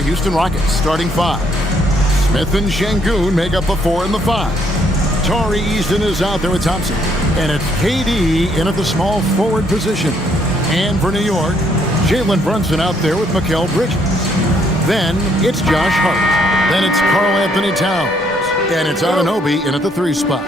the Houston Rockets, starting 5. Smith and Şengün make up the 4 and the 5. Tari Eason is out there with Thompson. And it's KD in at the small forward position. And for New York, Jalen Brunson out there with Mikal Bridges. Then it's Josh Hart. Then it's Karl Anthony Towns. And it's Anunoby in at the 3 spot.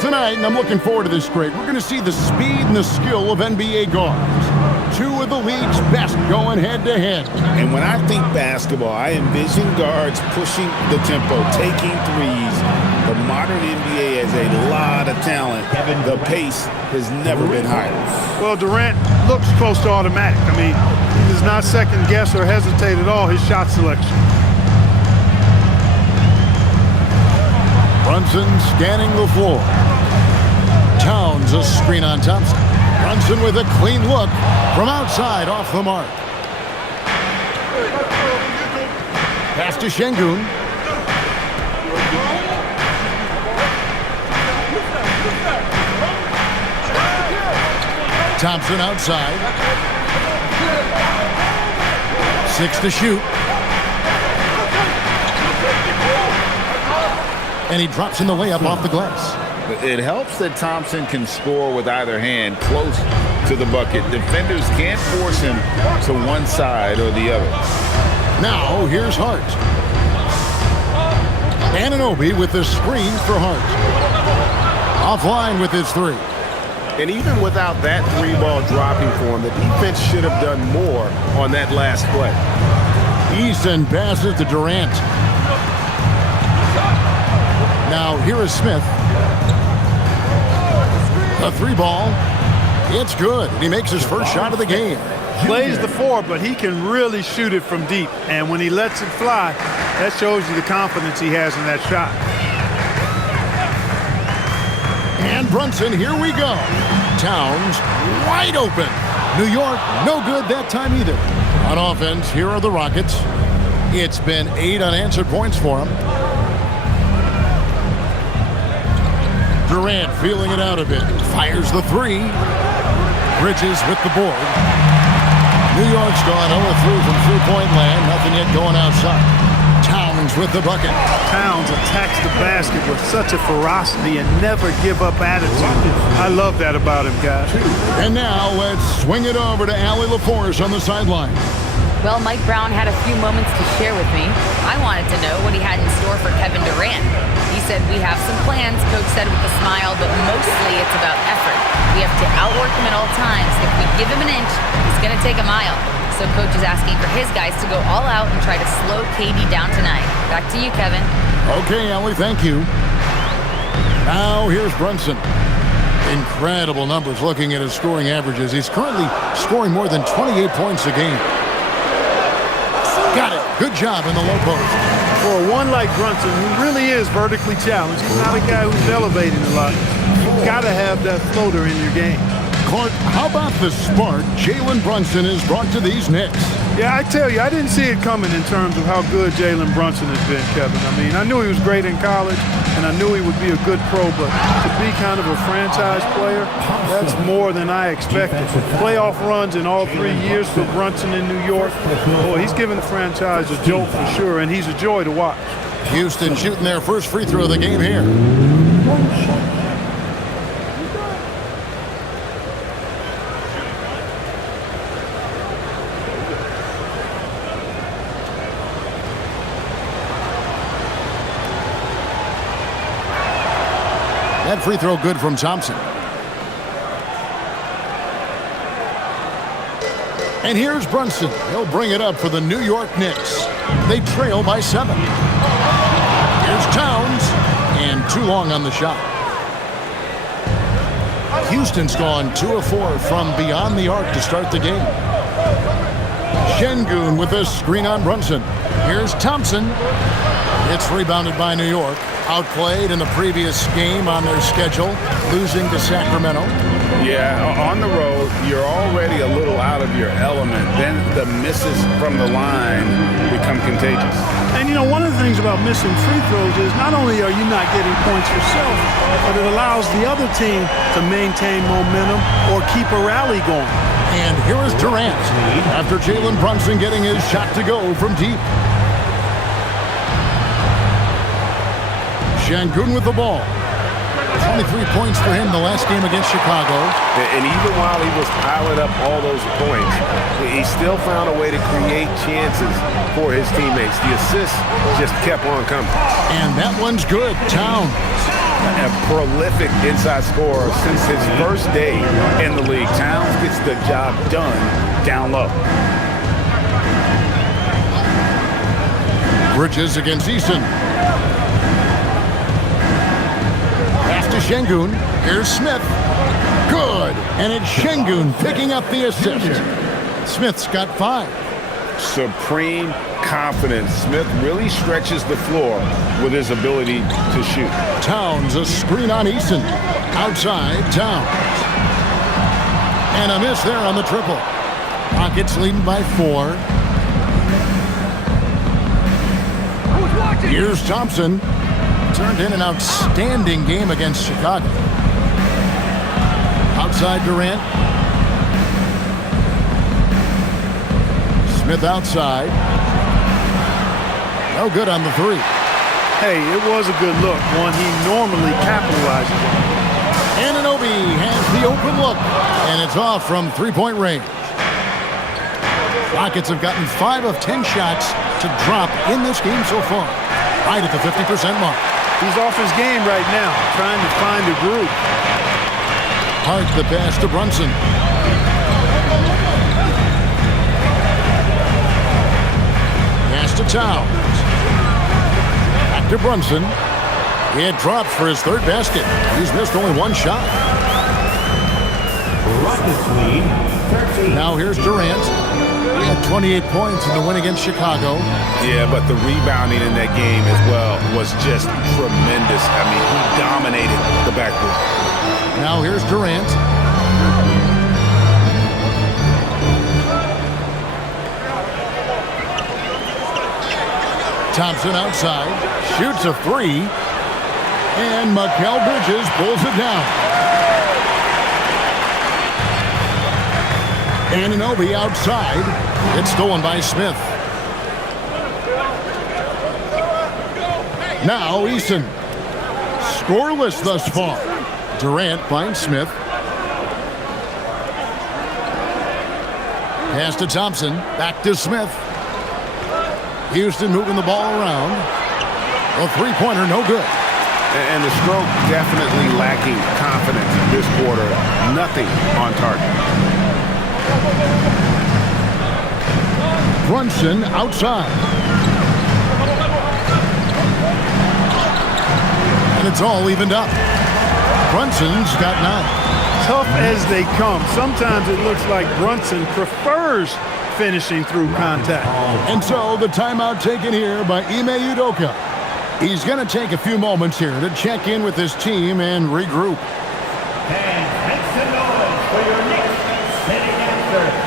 Tonight, and I'm looking forward to this great, we're going to see the speed and the skill of NBA guards. 2 of the league's best going head-to-head. And when I think basketball, I envision guards pushing the tempo, taking threes. The modern NBA has a lot of talent. The pace has never been higher. Well, Durant looks close to automatic. I mean, he does not second guess or hesitate at all his shot selection. Brunson scanning the floor. Towns a screen on Thompson. Brunson with a clean look from outside off the mark. Pass to Şengün. Thompson outside. 6 to shoot. And he drops in the layup off the glass. It helps that Thompson can score with either hand close to the bucket. Defenders can't force him to one side or the other. Now here's Hart. Anunoby with the screen for Hart. Offline with his 3. And even without that 3-ball dropping for him, the defense should have done more on that last play. Eason passes to Durant. Now here is Smith. A 3-ball. It's good. He makes his first shot of the game. Plays the 4, but he can really shoot it from deep. And when he lets it fly, that shows you the confidence he has in that shot. And Brunson, here we go. Towns wide open. New York, no good that time either. On offense, here are the Rockets. It's been 8 unanswered points for him. Durant feeling it out a bit. Fires the 3. Bridges with the board. New York's gone 0-3 from three-point land. Nothing yet going outside. Towns with the bucket. Towns attacks the basket with such a ferocity and never give up attitude. I love that about him, guys. And now let's swing it over to Allie LaForce on the sideline. Well, Mike Brown had a few moments to share with me. I wanted to know what he had in store for Kevin Durant. He said, "We have some plans," Coach said with a smile, "but mostly it's about effort. We have to outwork him at all times. If we give him an inch, he's going to take a mile." So Coach is asking for his guys to go all out and try to slow KD down tonight. Back to you, Kevin. Okay, Allie, thank you. Now here's Brunson. Incredible numbers looking at his scoring averages. He's currently scoring more than 28 points a game. Got it. Good job in the low post. For one like Brunson, who really is vertically challenged, he's not a guy who's elevating a lot. You've got to have that floater in your game. Clark, how about the spark Jalen Brunson has brought to these Knicks? Yeah, I tell you, I didn't see it coming in terms of how good Jalen Brunson has been, Kevin. I mean, I knew he was great in college, and I knew he would be a good pro, but to be kind of a franchise player, that's more than I expected. Playoff runs in all 3 years for Brunson in New York. Boy, he's given the franchise a jolt for sure, and he's a joy to watch. Houston shooting their first free throw of the game here. That free throw good from Thompson. And here's Brunson. He'll bring it up for the New York Knicks. They trail by 7. Here's Towns. And too long on the shot. Houston's gone 2 of 4 from beyond the arc to start the game. Şengün with a screen on Brunson. Here's Thompson. It's rebounded by New York. Outplayed in the previous game on their schedule, losing to Sacramento. Yeah, on the road, you're already a little out of your element. Then the misses from the line become contagious. And, you know, one of the things about missing free throws is not only are you not getting points yourself, but it allows the other team to maintain momentum or keep a rally going. And here is Durant after Jalen Brunson getting his shot to go from deep. Şengün with the ball. 23 points for him the last game against Chicago. And even while he was piling up all those points, he still found a way to create chances for his teammates. The assists just kept on coming. And that one's good. Towns. A prolific inside scorer since his first day in the league. Towns gets the job done down low. Bridges against Eason. Pass to Şengün. Here's Smith. Good. And it's Şengün picking up the assist. Smith's got 5. Supreme confidence. Smith really stretches the floor with his ability to shoot. Towns, a screen on Eason. Outside, Towns. And a miss there on the triple. Rockets leading by 4. Here's Thompson. Turned in an outstanding game against Chicago. Outside Durant. Smith outside. No good on the 3. Hey, it was a good look, one he normally capitalizes on. Anunoby has the open look, and it's off from three-point range. Rockets have gotten 5 of 10 shots to drop in this game so far, right at the 50% mark. He's off his game right now, trying to find a groove. Hart the pass to Brunson. Pass to Towns. Back to Brunson. He had dropped for his 3rd basket. He's missed only 1 shot. Now here's Durant. He had 28 points in the win against Chicago. Yeah, but the rebounding in that game as well was just tremendous. I mean, he dominated the backcourt. Now here's Durant. Thompson outside. Shoots a 3. And Mikal Bridges pulls it down. Anunoby outside. It's stolen by Smith. Now Eason. Scoreless thus far. Durant finds Smith. Pass to Thompson. Back to Smith. Houston moving the ball around. A 3-pointer, no good. And the stroke definitely lacking confidence in this quarter. Nothing on target. Brunson outside. And it's all evened up. Brunson's got 9. Tough as they come. Sometimes it looks like Brunson prefers finishing through contact. And so the timeout taken here by Ime Udoka. He's going to take a few moments here to check in with his team and regroup. And make some noise for your Knicks sitting answer.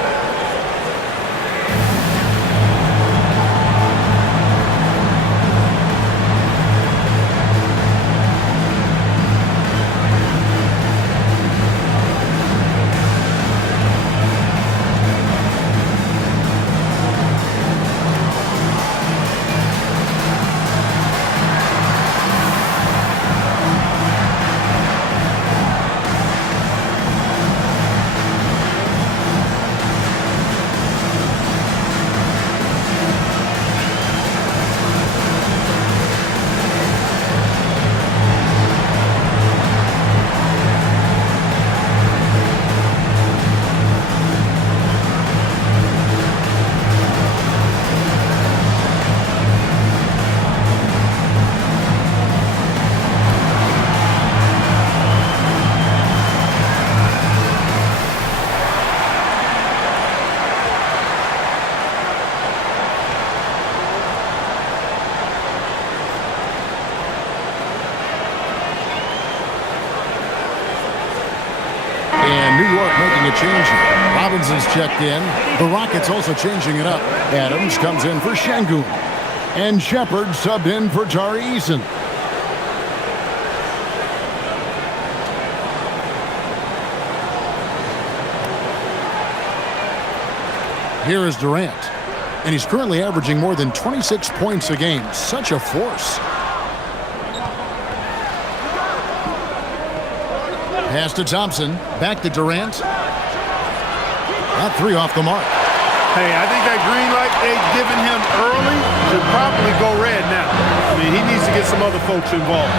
Making a change here. Robinson's checked in. The Rockets also changing it up. Adams comes in for Şengün. And Shepard subbed in for Tari Eason. Here is Durant. And he's currently averaging more than 26 points a game. Such a force. Pass to Thompson. Back to Durant. That three off the mark. Hey, I think that green light they've given him early should probably go red now. I mean, he needs to get some other folks involved.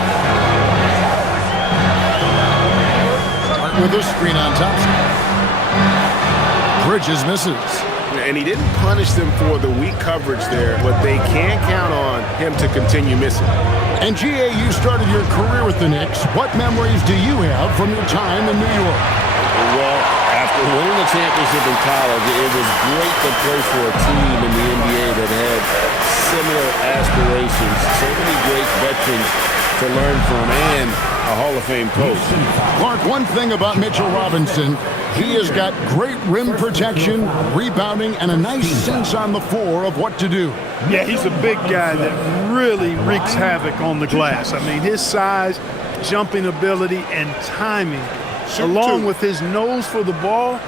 Start with a screen on Thompson. Bridges misses. And he didn't punish them for the weak coverage there, but they can count on him to continue missing. And GA, you started your career with the Knicks. What memories do you have from your time in New York? Well, after winning the championship in college, it was great to play for a team in the NBA that had similar aspirations. So many great veterans to learn from and a Hall of Fame coach. Clark, one thing about Mitchell Robinson, he has got great rim protection, rebounding, and a nice sense on the floor of what to do. Yeah, he's a big guy that really wreaks havoc on the glass. I mean, his size, jumping ability, and timing, along with his nose for the ball,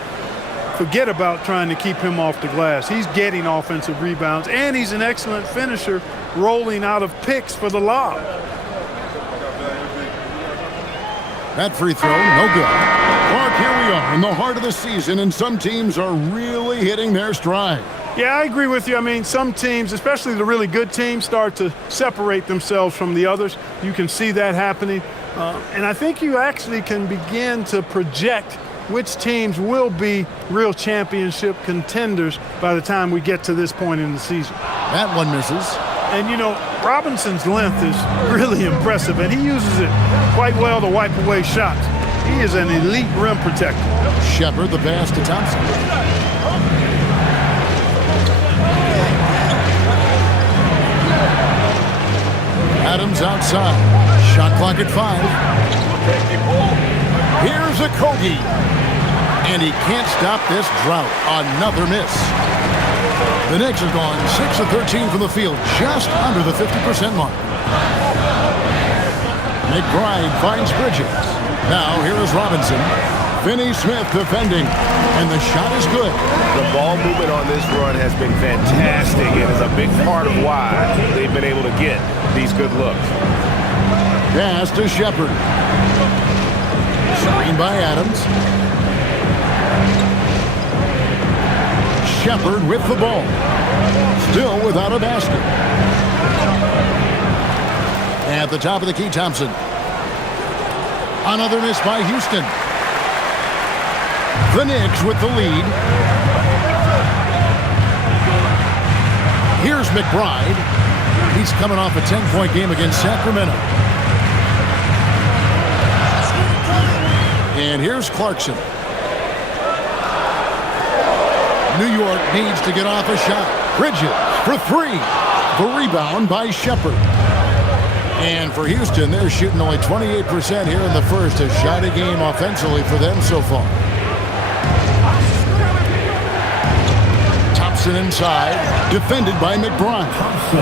forget about trying to keep him off the glass. He's getting offensive rebounds, and he's an excellent finisher, rolling out of picks for the lob. That free throw, no good. Clark, here we are in the heart of the season, and some teams are really hitting their stride. Yeah, I agree with you. I mean, some teams, especially the really good teams, start to separate themselves from the others. You can see that happening. And I think you actually can begin to project which teams will be real championship contenders by the time we get to this point in the season. That one misses. And, you know, Robinson's length is really impressive, and he uses it quite well to wipe away shots. He is an elite rim protector. Shepard, the pass to Thompson. Adams outside. Shot clock at 5. Here's a Kogi. And he can't stop this drought. Another miss. The Knicks have gone 6 of 13 from the field, just under the 50% mark. McBride finds Bridges. Now here is Robinson. Finney-Smith defending, and the shot is good. The ball movement on this run has been fantastic and is a big part of why they've been able to get these good looks. Pass to Shepard. Screen by Adams. Shepard with the ball. Still without a basket. At the top of the key, Thompson. Another miss by Houston. The Knicks with the lead. Here's McBride. He's coming off a 10-point game against Sacramento. And here's Clarkson. New York needs to get off a shot. Bridges for 3. The rebound by Shepard. And for Houston, they're shooting only 28% here in the first. A shot a game offensively for them so far. Thompson inside, defended by McBride.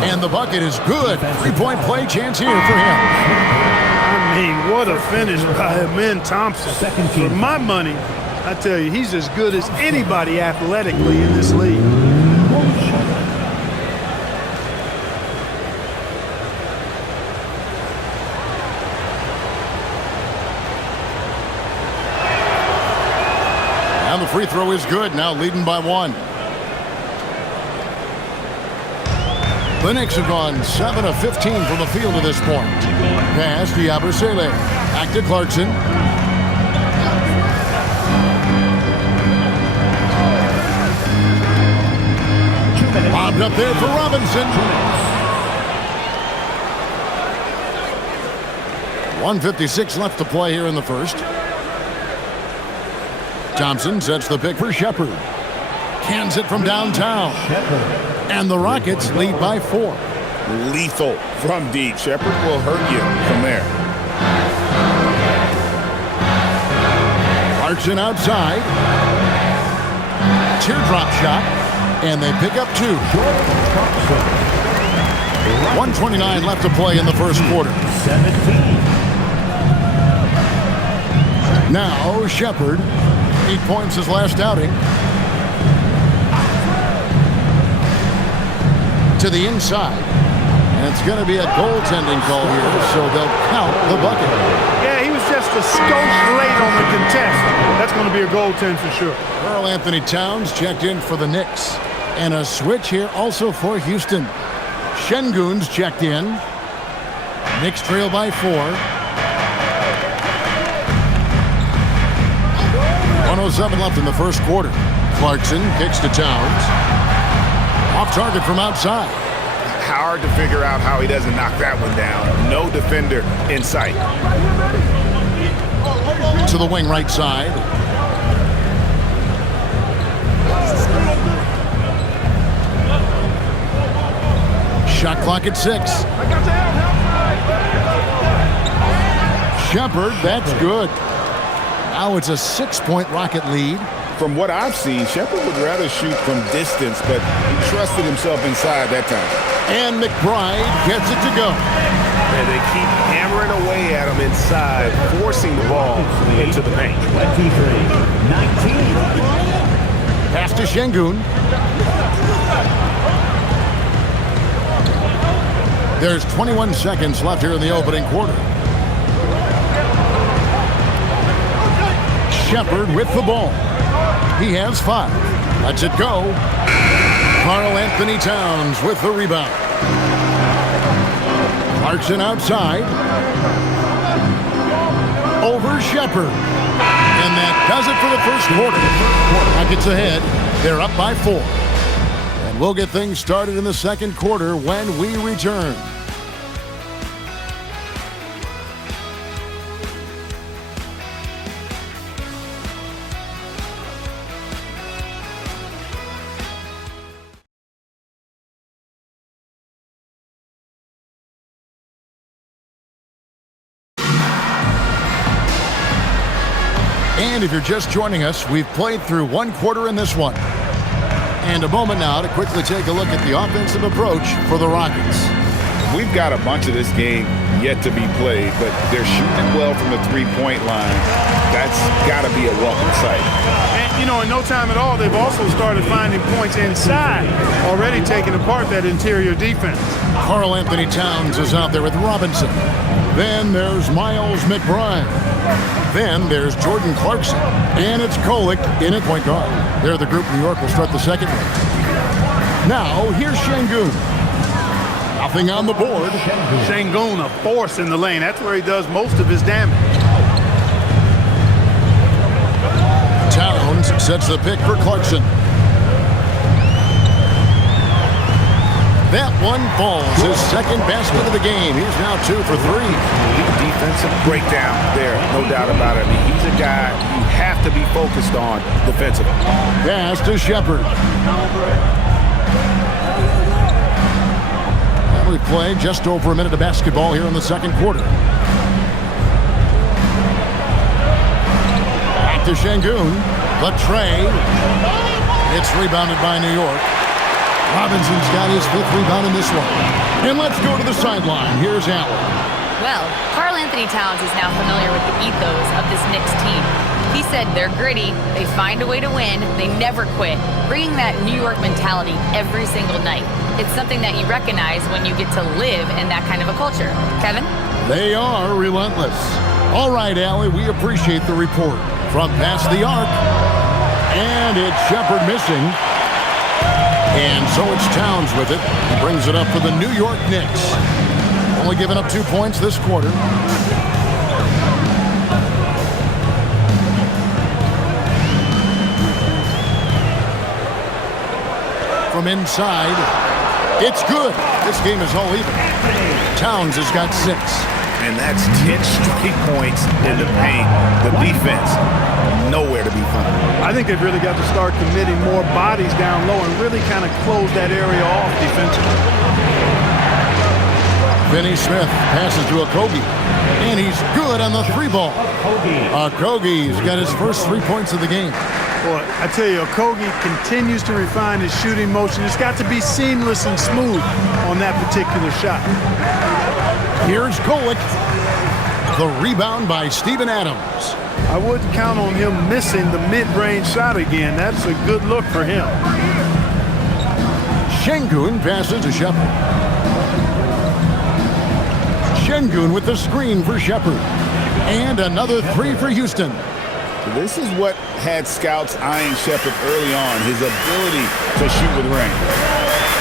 And the bucket is good. 3-point play chance here for him. I mean, what a finish by Amen Thompson. For my money, I tell you, he's as good as anybody athletically in this league. And the free throw is good, now leading by 1. The Knicks have gone 7 of 15 from the field at this point. Pass to Yabusele. Back to Clarkson. Lobbed up there for Robinson. 1:56 left to play here in the first. Thompson sets the pick for Shepard. Cans it from downtown. And the Rockets lead by 4. Lethal from deep. Shepard will hurt you from there. Clarkson outside. Teardrop shot. And they pick up 2. 1:29 left to play in the first quarter. 17. Now Shepard. 8 points his last outing. To the inside. And it's going to be a goaltending call here, so they'll count the bucket. Yeah, he was just just a skosh late on the contest, that's going to be a goaltend for sure. Karl Anthony Towns checked in for the Knicks. And a switch here also for Houston. Şengün's checked in. Knicks trail by 4. 1:07 left in the first quarter. Clarkson kicks to Towns. Off target from outside. Hard to figure out how he doesn't knock that one down. No defender in sight. To the wing right side. Shot clock at 6. Shepard, that's good. Now it's a 6-point Rocket lead. From what I've seen, Shepard would rather shoot from distance, but he trusted himself inside that time. And McBride gets it to go. And they keep hammering away at him inside, forcing the ball into the paint. 23-19. Pass to Şengün. There's 21 seconds left here in the opening quarter. Shepard with the ball. He has 5. Lets it go. Karl Anthony Towns with the rebound. Clarkson outside. Over Shepard. And that does it for the first quarter. Rockets ahead. They're up by 4. And we'll get things started in the second quarter when we return. And if you're just joining us, we've played through one quarter in this one. And a moment now to quickly take a look at the offensive approach for the Rockets. We've got a bunch of this game yet to be played, but they're shooting well from the three-point line. That's got to be a welcome sight. And, you know, in no time at all, they've also started finding points inside, already taking apart that interior defense. Karl Anthony Towns is out there with Robinson. Then there's Miles McBride. Then there's Jordan Clarkson. And it's Kolek in at point guard. They're the group. New York will start the second one. Now, here's Şengün. Nothing on the board. Şengün, a force in the lane. That's where he does most of his damage. Towns sets the pick for Clarkson. That one falls. His second basket of the game. He's now 2 for 3. Defensive breakdown there, no doubt about it. I mean, he's a guy you have to be focused on defensively. Pass to Shepard. And we've played just over a minute of basketball here in the second quarter. Back to Şengün. The tray. It's rebounded by New York. Robinson's got his 5th rebound in this one. And let's go to the sideline. Here's Allen. Well, Karl Anthony Towns is now familiar with the ethos of this Knicks team. He said they're gritty, they find a way to win, they never quit, bringing that New York mentality every single night. It's something that you recognize when you get to live in that kind of a culture. Kevin? They are relentless. All right, Allie, we appreciate the report. From past the arc. And it's Shepard missing. And so it's Towns with it. He brings it up for the New York Knicks. Only giving up 2 points this quarter. From inside, it's good. This game is all even. Towns has got 6. And that's 10 straight points in the paint. The defense, nowhere to be found. I think they've really got to start committing more bodies down low and really kind of close that area off defensively. Finney Smith passes to Okogie. And he's good on the 3 ball. Okogie's got his first 3 points of the game. Boy, I tell you, Okogie continues to refine his shooting motion. It's got to be seamless and smooth on that particular shot. Here's Kolek. The rebound by Steven Adams. I wouldn't count on him missing the mid-range shot again. That's a good look for him. Şengün passes to Shepard. Şengün with the screen for Shepard. And another three for Houston. This is what had scouts eyeing Shepherd early on, his ability to shoot with range.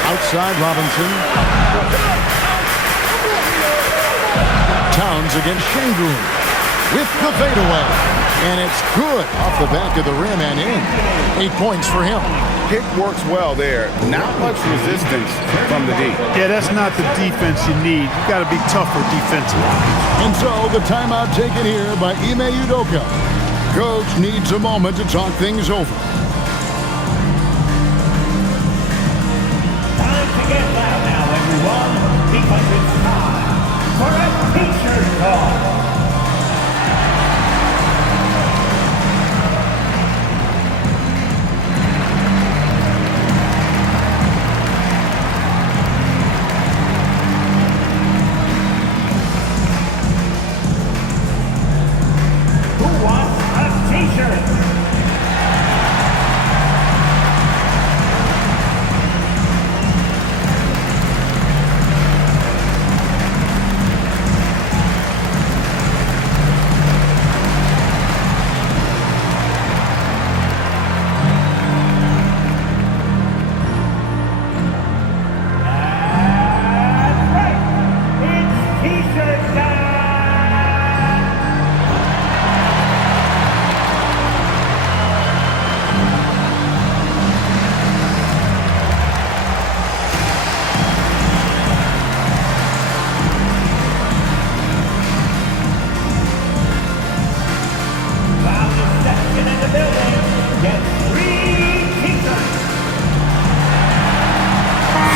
Outside Robinson. Towns against Şengün with the fadeaway. And it's good off the back of the rim and in. 8 points for him. Pick works well there. Not much resistance from the D. Yeah, that's not the defense you need. You got to be tougher defensively. And so the timeout taken here by Ime Udoka. Coach needs a moment to talk things over. Time to get loud now, everyone, because it's time for a t-shirt call.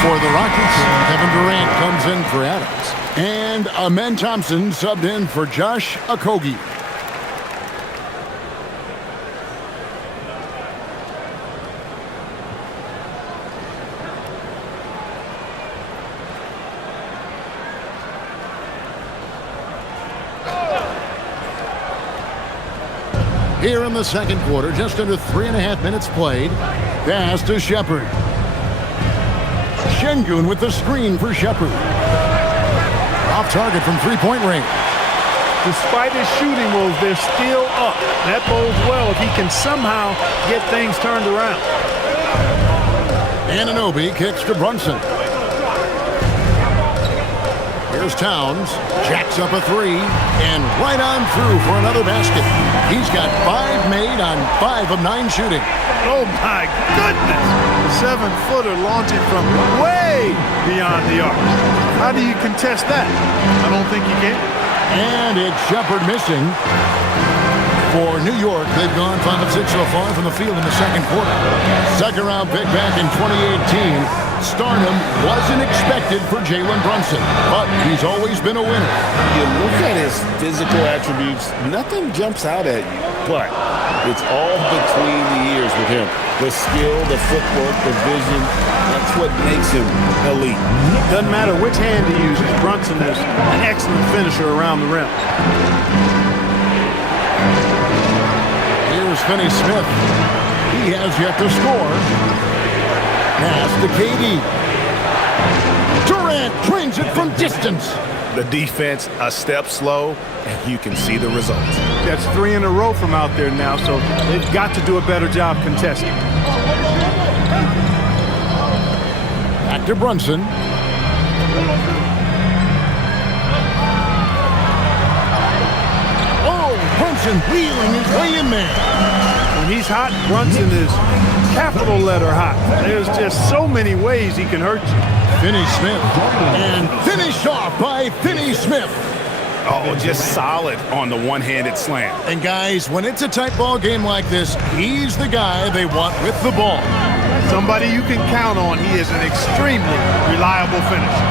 For the Rockets, Kevin Durant comes in for Adams. And Amen Thompson subbed in for Josh Okogie. Here in the second quarter, just under 3.5 minutes played. Pass to Shepherd. Şengün with the screen for Shepherd. Off target from three-point range. Despite his shooting woes, they're still up. That bodes well if he can somehow get things turned around. Anunoby kicks to Brunson. Here's Towns, jacks up a three, and right on through for another basket. He's got 5 made on 5 of 9 shooting. Oh my goodness! The 7-footer launching from way beyond the arc. How do you contest that? I don't think you can. And it's Shepherd missing. For New York, they've gone 5 of 6 so far from the field in the second quarter. Second round pick back in 2018. Stardom wasn't expected for Jalen Brunson, but he's always been a winner. You look at his physical attributes, nothing jumps out at you, but it's all between the ears with him. The skill, the footwork, the vision, that's what makes him elite. Doesn't matter which hand he uses, Brunson is an excellent finisher around the rim. Here's Finney-Smith. He has yet to score. Pass to KD. Durant trains it from distance. The defense a step slow, and you can see the results. That's 3 in a row from out there now, so they've got to do a better job contesting. Back to Brunson. Oh, Brunson wheeling his way in there. When he's hot, Brunson is capital letter hot. There's just so many ways he can hurt you. Finney-Smith. And finished off by Finney-Smith. Oh, just solid on the one-handed slam. And guys, when it's a tight ball game like this, he's the guy they want with the ball. Somebody you can count on. He is an extremely reliable finisher.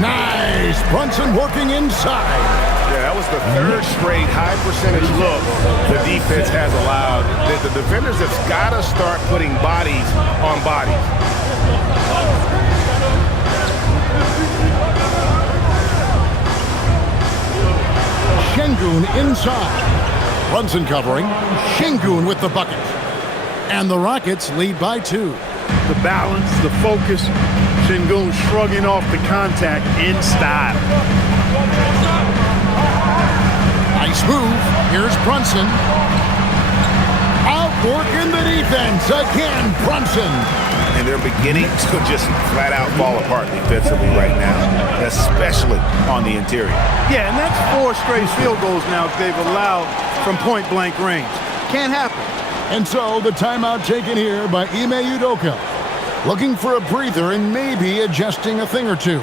Nice. Brunson working inside. Yeah, that was the 3rd straight high-percentage look the defense has allowed. The defenders have got to start putting bodies on bodies. Şengün inside. Brunson covering. Şengün with the bucket. And the Rockets lead by 2. The balance, the focus. Şengün shrugging off the contact in style. Nice move. Here's Brunson. Outworking the defense. Again, Brunson. And they're beginning to just flat out fall apart defensively right now, especially on the interior. Yeah, and that's 4 straight field goals now they've allowed from point-blank range. Can't happen. And so the timeout taken here by Ime Udoka. Looking for a breather and maybe adjusting a thing or two.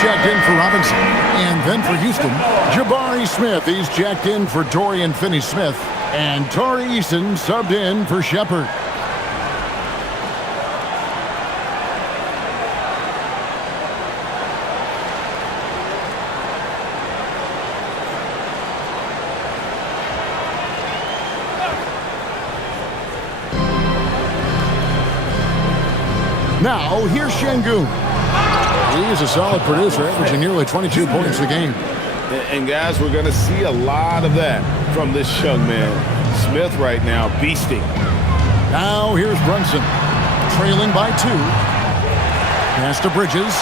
Checked in for Robinson. And then for Houston, Jabari Smith. He's checked in for Dorian Finney-Smith. And Tari Eason subbed in for Shepard. Now, here's Şengün. He's a solid producer, averaging nearly 22 points a game. And guys, we're going to see a lot of that from this young man. Smith right now beasting. Now here's Brunson, trailing by 2. Pass to Bridges.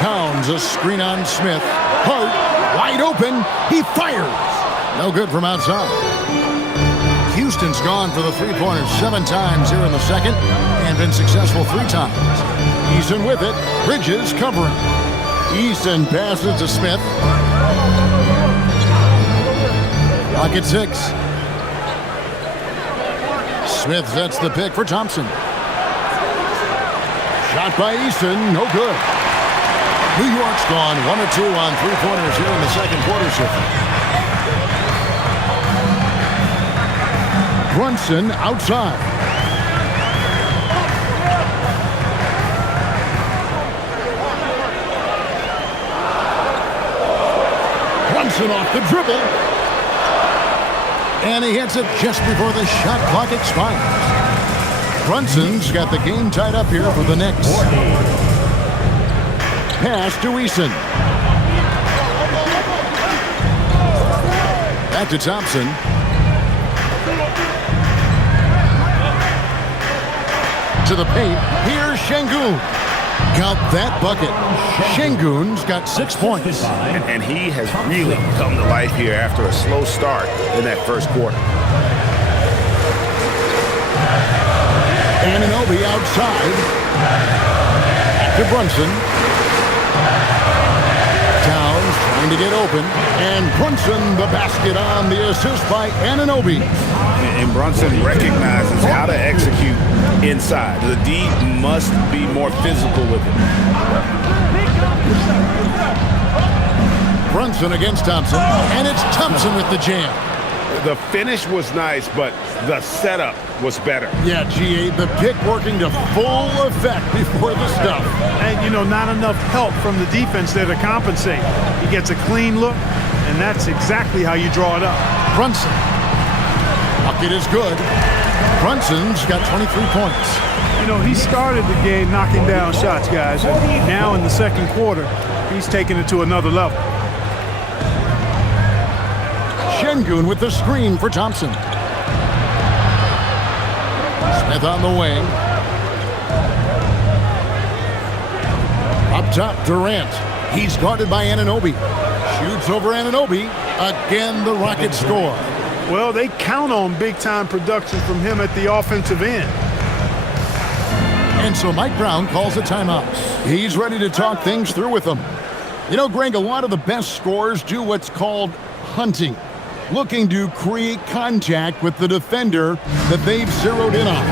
Towns a screen on Smith. Hart, wide open. He fires. No good from outside. Houston's gone for the three-pointers 7 times here in the second and been successful 3 times. Eason with it. Bridges covering. Eason passes to Smith. Clock at 6. Smith sets the pick for Thompson. Shot by Eason. No good. New York's gone 1 or 2 on three-pointers here in the second quarter shift. Brunson outside. Brunson off the dribble. And he hits it just before the shot clock expires. Brunson's got the game tied up here for the Knicks. Pass to Eason. Back to Thompson. To the paint. Here's Şengün. Count that bucket. Şengün's got 6 points. And he has really come to life here after a slow start in that first quarter. Anunoby outside. To Brunson. Towns trying to get open. And Brunson the basket on the assist by Anunoby. And Brunson recognizes how to execute inside. The D must be more physical with it. Brunson against Thompson, and it's Thompson with the jam. The finish was nice, but the setup was better. Yeah, G8, the pick working to full effect before the stuff. And, you know, not enough help from the defense there to compensate. He gets a clean look, and that's exactly how you draw it up. Brunson. Bucket is good. Brunson's got 23 points. You know, he started the game knocking down shots, guys. And now in the second quarter, he's taking it to another level. Şengün with the screen for Thompson. Smith on the wing. Up Up top, Durant. He's guarded by Anunoby. Shoots over Anunoby. Again, the Rockets score. Well, they count on big-time production from him at the offensive end. And so Mike Brown calls a timeout. He's ready to talk things through with them. You know, Greg, a lot of the best scorers do what's called hunting, looking to create contact with the defender that they've zeroed in on.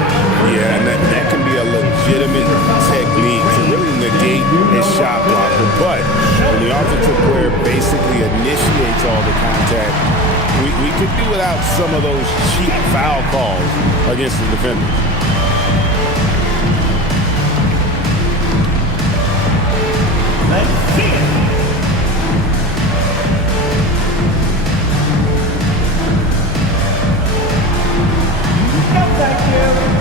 Yeah, and that can be a legitimate technique to really negate a shot blocker. But when the offensive player basically initiates all the contact, we could do without some of those cheap foul calls against the defenders. Let's see it. Thank you.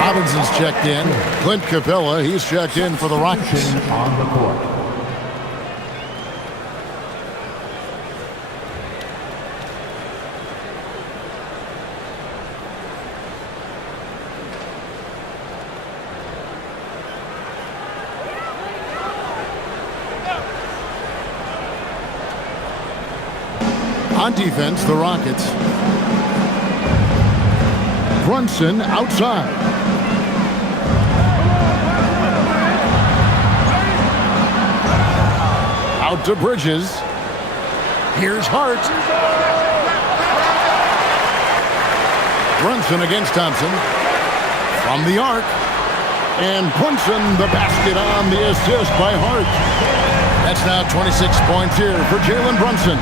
Robinson's checked in. Clint Capella, he's checked in for the Rockets. On the court. On defense, the Rockets. Brunson outside. Out to Bridges. Here's Hart. Brunson against Thompson. From the arc. And Brunson, the basket on the assist by Hart. That's now 26 points here for Jalen Brunson.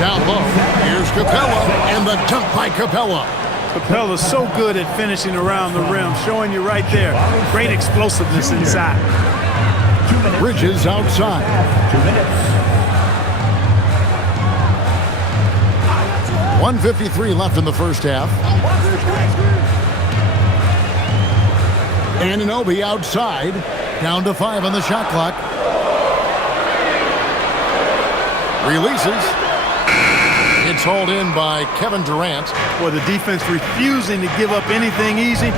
Down low, here's Capella, and the dunk by Capella. Capella's so good at finishing around the rim, showing you right there. Great explosiveness inside. Bridges outside. 2 minutes. 1:53 left in the first half. Anunoby outside, down to 5 on the shot clock. Releases. It's hauled in by Kevin Durant. Boy, the defense refusing to give up anything easy.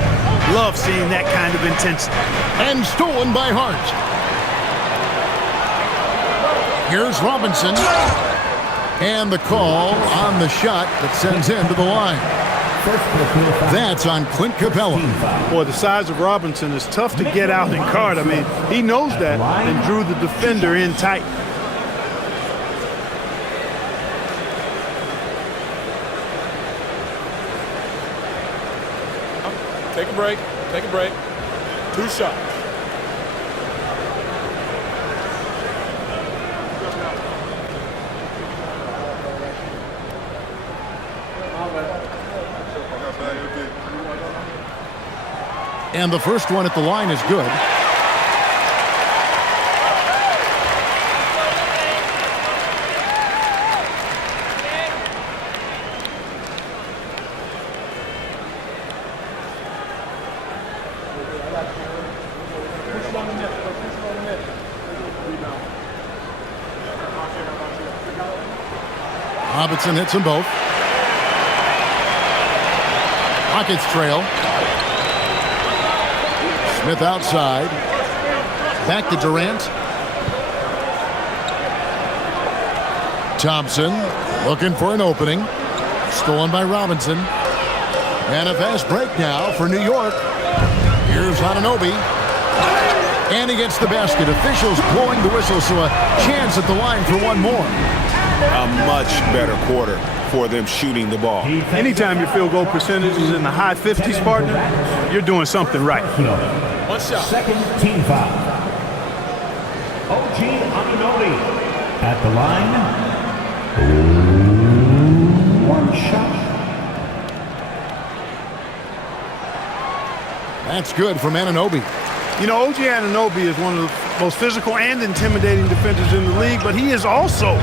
Love seeing that kind of intensity. And stolen by Hart. Here's Robinson. And the call on the shot that sends him to the line. That's on Clint Capella. Boy, the size of Robinson is tough to get out and guard. I mean, he knows that and drew the defender in tight. Take a break. Take a break. 2 shots. And the first one at the line is good. Robinson hits them both. Rockets trail. Smith outside. Back to Durant. Thompson looking for an opening. Stolen by Robinson. And a fast break now for New York. Here's Anunoby. And he gets the basket. Officials blowing the whistle, so a chance at the line for one more. A much better quarter for them shooting the ball. Anytime your field goal percentage is in the high 50s, partner, you're doing something right. One shot. Second team foul. OG Anunoby at the line. One shot. That's good from Anunoby. You know, OG Anunoby is one of the most physical and intimidating defenders in the league, but he is also,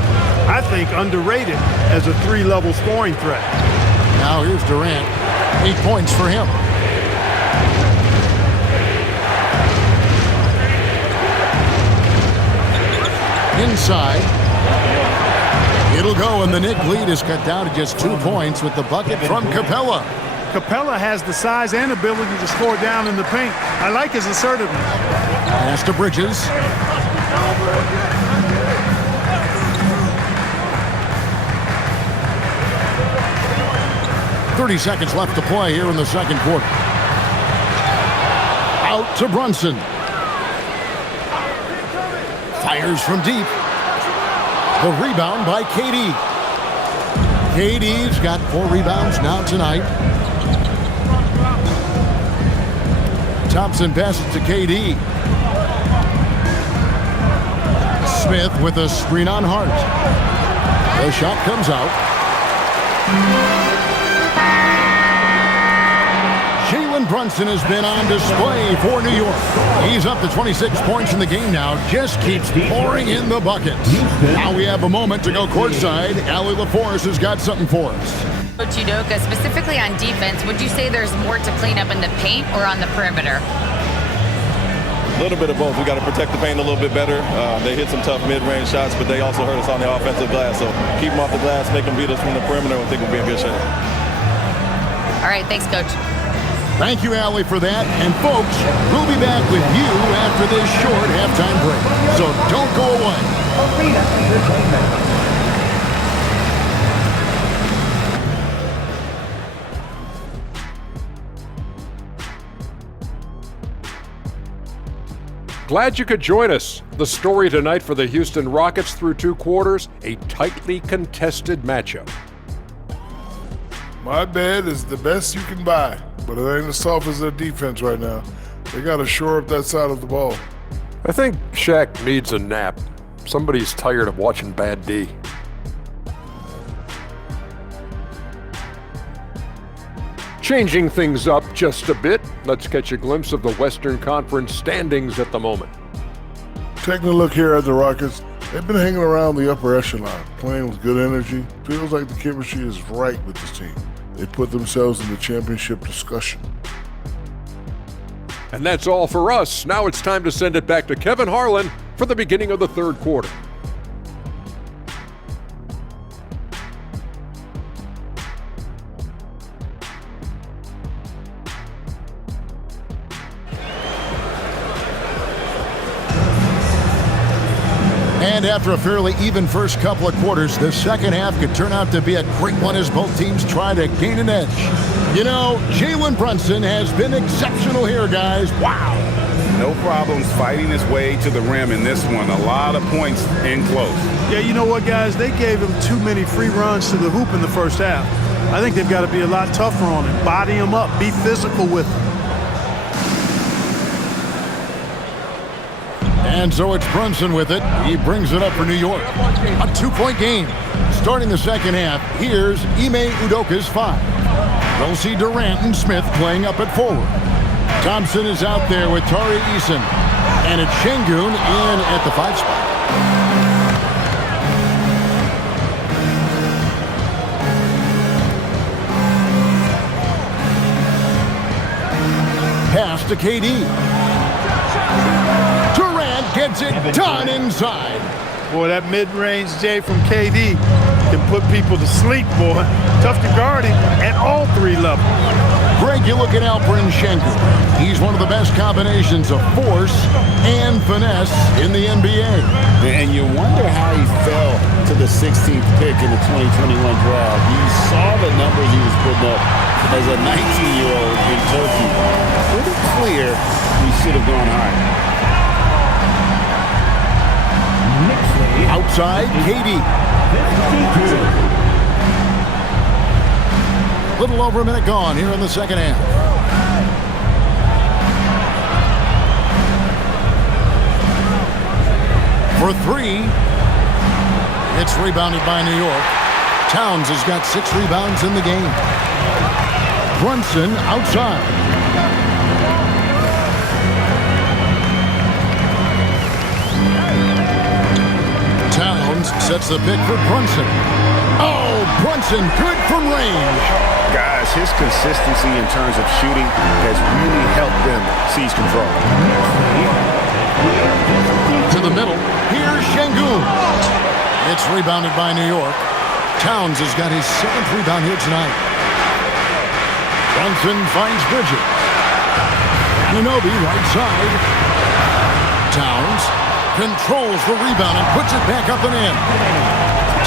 I think, underrated as a three-level scoring threat. Now here's Durant. 8 points for him. Inside. It'll go, and the Knicks lead is cut down to just 2 points with the bucket from Capella. Capella has the size and ability to score down in the paint. I like his assertiveness. Pass to Bridges. .30 seconds left to play here in the second quarter. Out to Brunson. Fires from deep. The rebound by KD. KD's got 4 rebounds now tonight. Thompson passes to KD. Smith with a screen on Hart. The shot comes out. Jalen Brunson has been on display for New York. He's up to 26 points in the game now. Just keeps pouring in the buckets. Now we have a moment to go courtside. Allie LaForce has got something for us. Coach Udoka, specifically on defense, would you say there's more to clean up in the paint or on the perimeter? A little bit of both. We got to protect the paint a little bit better. They hit some tough mid-range shots, but they also hurt us on the offensive glass. So keep them off the glass, make them beat us from the perimeter, and I think we'll be in good shape. All right, thanks, Coach. Thank you, Allie, for that. And, folks, we'll be back with you after this short halftime break. So don't go away. Arena Entertainment. Glad you could join us. The story tonight for the Houston Rockets through 2 quarters, a tightly contested matchup. My bed is the best you can buy, but it ain't as soft as their defense right now. They got to shore up that side of the ball. I think Shaq needs a nap. Somebody's tired of watching bad D. Changing things up just a bit, let's catch a glimpse of the Western Conference standings at the moment. Taking a look here at the Rockets, they've been hanging around the upper echelon, playing with good energy. Feels like the chemistry is right with this team. They put themselves in the championship discussion. And that's all for us. Now it's time to send it back to Kevin Harlan for the beginning of the third quarter. And after a fairly even first couple of quarters, the second half could turn out to be a great one as both teams try to gain an edge. You know, Jalen Brunson has been exceptional here, guys. Wow. No problems fighting his way to the rim in this one. A lot of points in close. Yeah, you know what, guys? They gave him too many free runs to the hoop in the first half. I think they've got to be a lot tougher on him. Body him up. Be physical with him. And so it's Brunson with it. He brings it up for New York. A 2-point game. Starting the second half, here's Ime Udoka's 5. We'll see Durant and Smith playing up at forward. Thompson is out there with Tari Eason. And it's Şengün in at the 5 spot. Pass to KD. Gets it done inside. Boy, that mid-range J from KD can put people to sleep, boy. Tough to guard him at all 3 levels. Greg, you look at Alperen Şengün. He's one of the best combinations of force and finesse in the NBA. And you wonder how he fell to the 16th pick in the 2021 draft. You saw the numbers he was putting up as a 19-year-old in Turkey. Pretty clear he should have gone higher. Outside, KD. Little over a minute gone here in the second half. for three. It's rebounded by New York. Towns has got 6 rebounds in the game. Brunson outside. Towns sets the pick for Brunson. Oh, Brunson good from range. Guys, his consistency in terms of shooting has really helped them seize control. To the middle. Here's Şengün. It's rebounded by New York. Towns has got his 7th rebound here tonight. Brunson finds Bridges. Anunoby right side. Towns controls the rebound and puts it back up and in.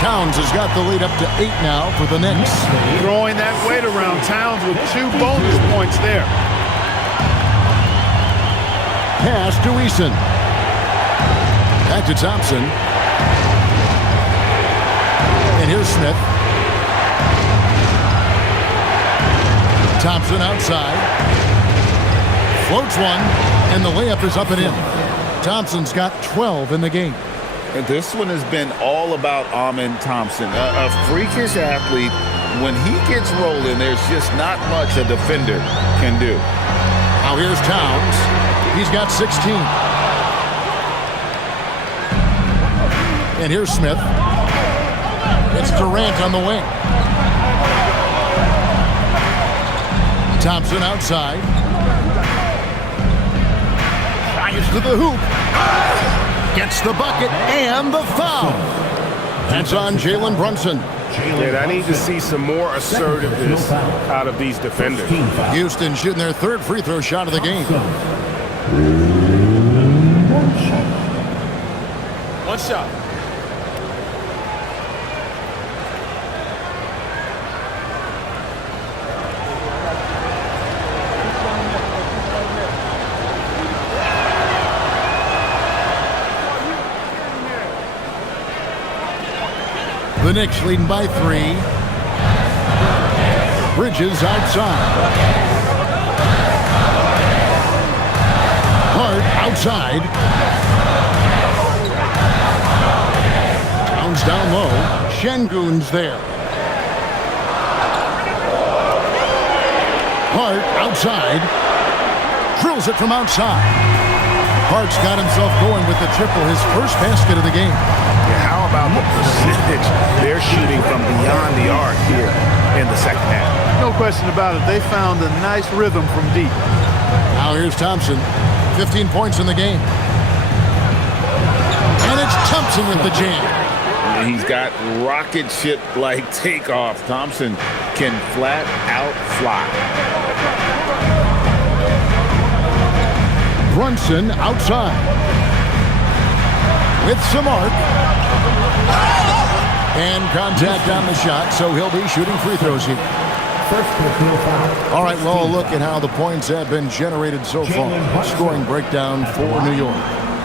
Towns has got the lead up to 8 now for the Knicks. Throwing that weight around. Towns with 2 bonus points there. Pass to Eason. Back to Thompson. And here's Smith. Thompson outside. Floats one, and the layup is up and in. Thompson's got 12 in the game. And this one has been all about Amen Thompson, a freakish athlete. When he gets rolling, there's just not much a defender can do. Now here's Towns. He's got 16. And here's Smith. It's Durant on the wing. Thompson outside. Fires to the hoop. Gets the bucket and the foul. That's on Jalen Brunson. And I need to see some more assertiveness out of these defenders. Houston shooting their 3rd free throw shot of the game. One shot. The Knicks leading by 3. Bridges outside. Hart outside. Towns down low. Şengün's there. Hart outside. Drills it from outside. Hart's got himself going with the triple, his first basket of the game. Yeah, how about the percentage they're shooting from beyond the arc here in the second half? No question about it. They found a nice rhythm from deep. Now here's Thompson. 15 points in the game. And it's Thompson with the jam. And he's got rocket ship-like takeoff. Thompson can flat out fly. Brunson outside. With some arc. And contact on the shot, so he'll be shooting free throws here. All right, well, look at how the points have been generated so far. Scoring breakdown for New York.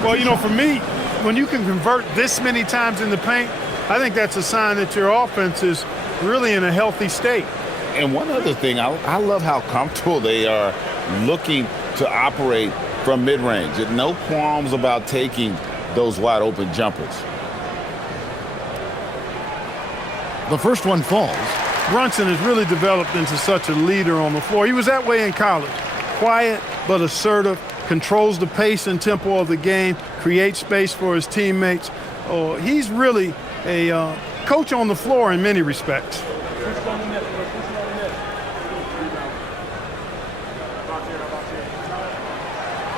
Well, you know, for me, when you can convert this many times in the paint, I think that's a sign that your offense is really in a healthy state. And one other thing, I love how comfortable they are looking to operate from mid-range. No qualms about taking those wide-open jumpers. The first one falls. Brunson has really developed into such a leader on the floor. He was that way in college. Quiet but assertive, controls the pace and tempo of the game, creates space for his teammates. Oh, he's really a coach on the floor in many respects.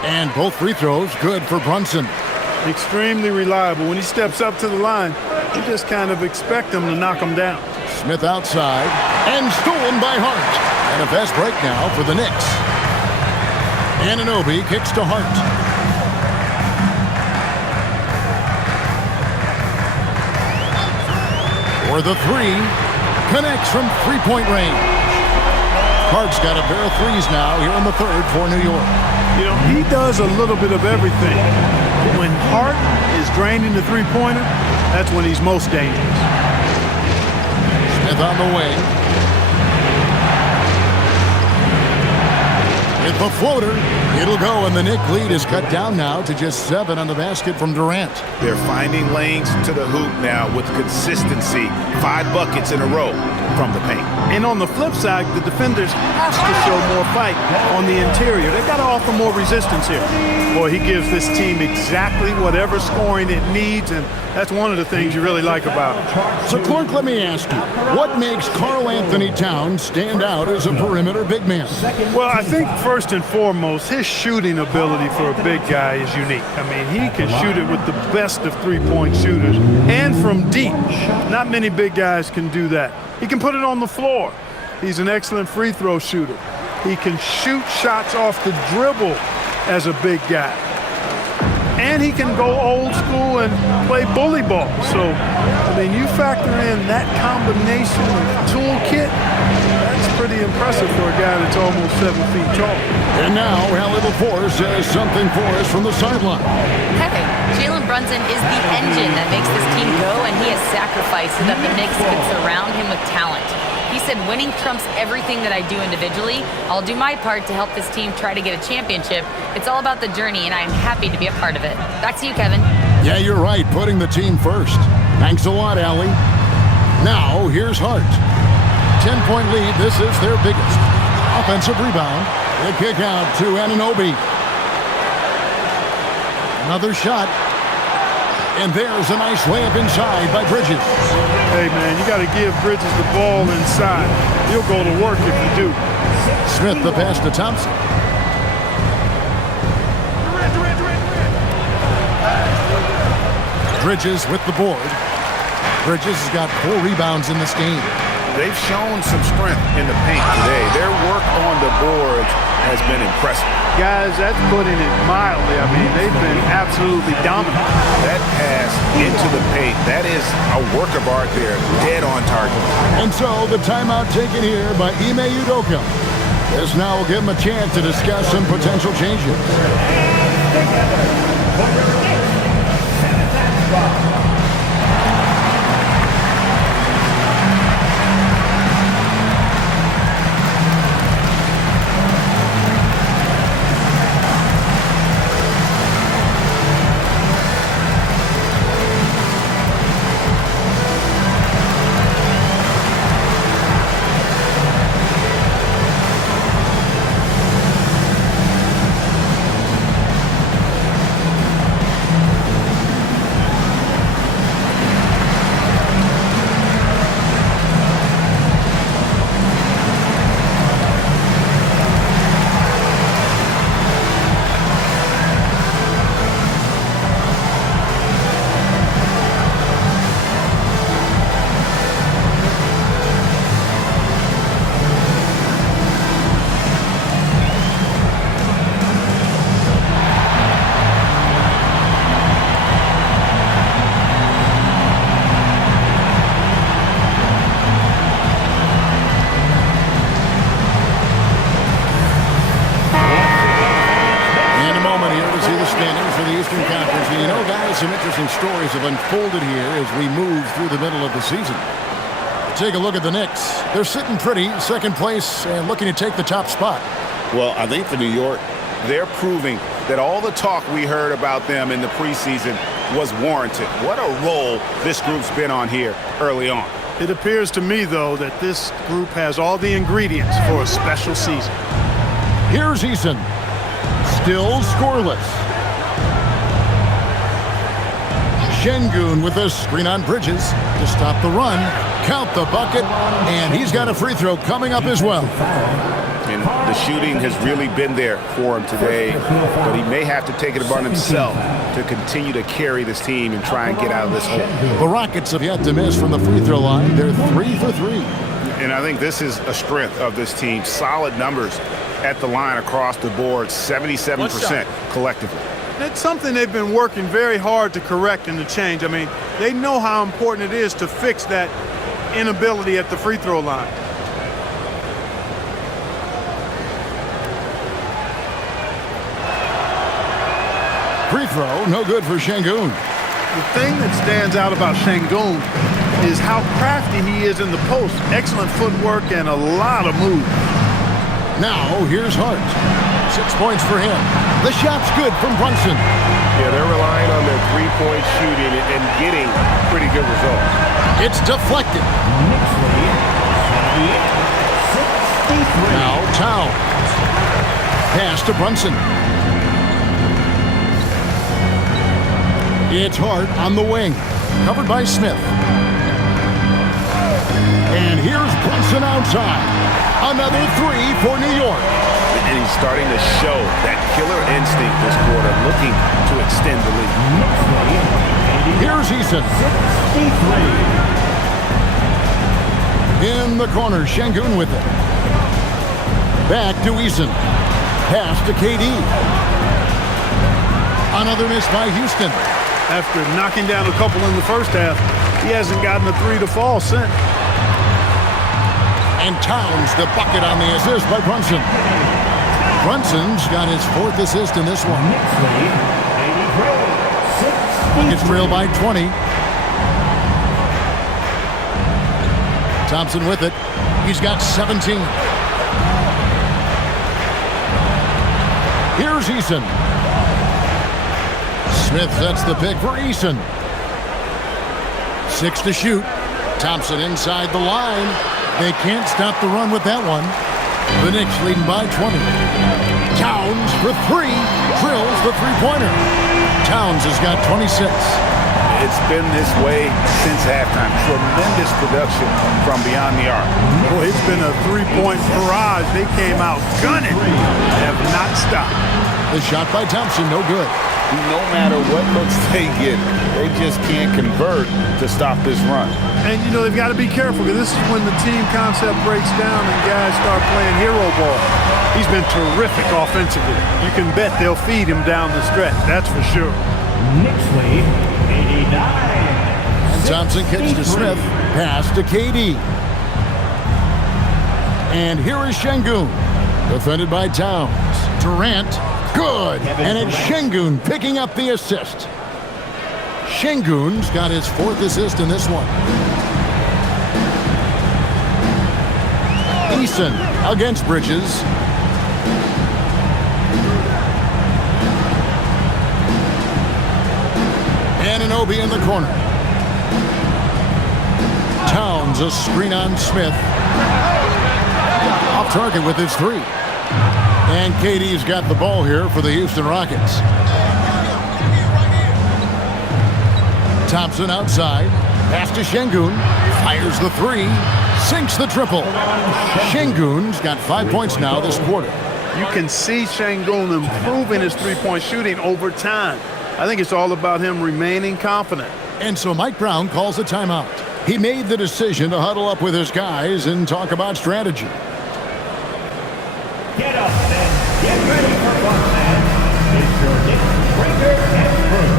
And both free throws good for Brunson. Extremely reliable. When he steps up to the line, you just kind of expect him to knock him down. Smith outside and stolen by Hart. And a fast break now for the Knicks. Anunoby kicks to Hart. For the 3, connects from three-point range. Hart's got a pair of threes now here in the 3rd for New York. You know, he does a little bit of everything. When Hart is draining the three-pointer, that's when he's most dangerous. Smith on the wing. with the floater. It'll go, and the Knicks lead is cut down now to just 7 on the basket from Durant. They're finding lanes to the hoop now with consistency. 5 buckets in a row from the paint. And on the flip side, the defenders have to show more fight on the interior. They've got to offer more resistance here. Boy, he gives this team exactly whatever scoring it needs, and that's one of the things you really like about him. So, Clark, let me ask you, what makes Karl Anthony Towns stand out as a perimeter big man? Well, I think first and foremost, his shooting ability for a big guy is unique. I mean, he can shoot it with the best of three-point shooters and from deep. Not many big guys can do that. He can put it on the floor. He's an excellent free throw shooter. He can shoot shots off the dribble as a big guy. And he can go old school and play bully ball. So, I mean, you factor in that combination of toolkit, that's pretty impressive for a guy that's almost 7 feet tall. And now, Hallie LaForce says something for us from the sideline. Hey, Jalen Brunson is the engine that makes this team go, and he has sacrificed so that the Knicks could surround him with talent. He said, winning trumps everything that I do individually. I'll do my part to help this team try to get a championship. It's all about the journey, and I am happy to be a part of it. Back to you, Kevin. Yeah, you're right, putting the team first. Thanks a lot, Allie. Now, here's Hart. 10-point lead. This is their biggest. Offensive rebound. The kick out to Anunoby. Another shot. And there's a nice layup inside by Bridges. Hey, man, you got to give Bridges the ball inside. He'll go to work if you do. Smith the pass to Thompson. Bridges with the board. Bridges has got 4 rebounds in this game. They've shown some strength in the paint today. Their work on the boards has been impressive. Guys, that's putting it mildly. I mean, they've been absolutely dominant. That pass into the paint, that is a work of art there, dead on target. And so the timeout taken here by Ime Udoka. This now will give him a chance to discuss some potential changes. Some interesting stories have unfolded here as we move through the middle of the season. Take a look at the Knicks. They're sitting pretty, second place, and looking to take the top spot. Well, I think for New York, they're proving that all the talk we heard about them in the preseason was warranted. What a role this group's been on here early on. It appears to me, though, that this group has all the ingredients for a special season. Here's Eason. Still scoreless. Şengün with a screen on Bridges to stop the run, count the bucket, and he's got a free throw coming up as well. And the shooting has really been there for him today, but he may have to take it upon himself to continue to carry this team and try and get out of this hole. The Rockets have yet to miss from the free throw line. They're 3 for 3. And I think this is a strength of this team. Solid numbers at the line across the board, 77% collectively. It's something they've been working very hard to correct and to change. I mean, they know how important it is to fix that inability at the free throw line. Free throw, no good for Şengün. The thing that stands out about Şengün is how crafty he is in the post. Excellent footwork and a lot of moves. Now, here's Hart. 6 points for him. The shot's good from Brunson. Yeah, they're relying on their three-point shooting and getting pretty good results. It's deflected. Now Towns. Pass to Brunson. It's Hart on the wing. Covered by Smith. And here's Brunson outside. Another three for New York. And he's starting to show that killer instinct this quarter, looking to extend the lead. Here's Eason. In the corner, Şengün with it. Back to Eason. Pass to KD. Another miss by Houston. After knocking down a couple in the first half, he hasn't gotten a three to fall since. And Towns the bucket on the assist by Brunson. Brunson's got his 4th assist in this one. It's trailed by 20. Thompson with it. He's got 17. Here's Eason. Smith sets the pick for Eason. 6 to shoot. Thompson inside the line. They can't stop the run with that one. The Knicks leading by 20. Towns for 3. Drills the three-pointer. Towns has got 26. It's been this way since halftime. Tremendous production from beyond the arc. Well, it's been a three-point barrage. They came out gunning. Have not stopped. The shot by Thompson, no good. No matter what looks they get, they just can't convert to stop this run. And, you know, they've got to be careful because this is when the team concept breaks down and guys start playing hero ball. He's been terrific offensively. You can bet they'll feed him down the stretch. That's for sure. Knicks lead 89. And Thompson kicks to Smith. Pass to KD. And here is Şengün. Defended by Towns. Durant. Good. And it's Şengün picking up the assist. Şengün's got his 4th assist in this one. Eason against Bridges. Anunoby in the corner. Towns a screen on Smith. Off target with his 3. And KD's got the ball here for the Houston Rockets. Thompson outside. Pass to Şengün. Fires the 3. Sinks the triple. Şengün's got 5 points now this quarter. You can see Şengün improving his three-point shooting over time. I think it's all about him remaining confident. And so Mike Brown calls a timeout. He made the decision to huddle up with his guys and talk about strategy. Get up and get ready for fun, man. It's your Knicks Breaker and Crew.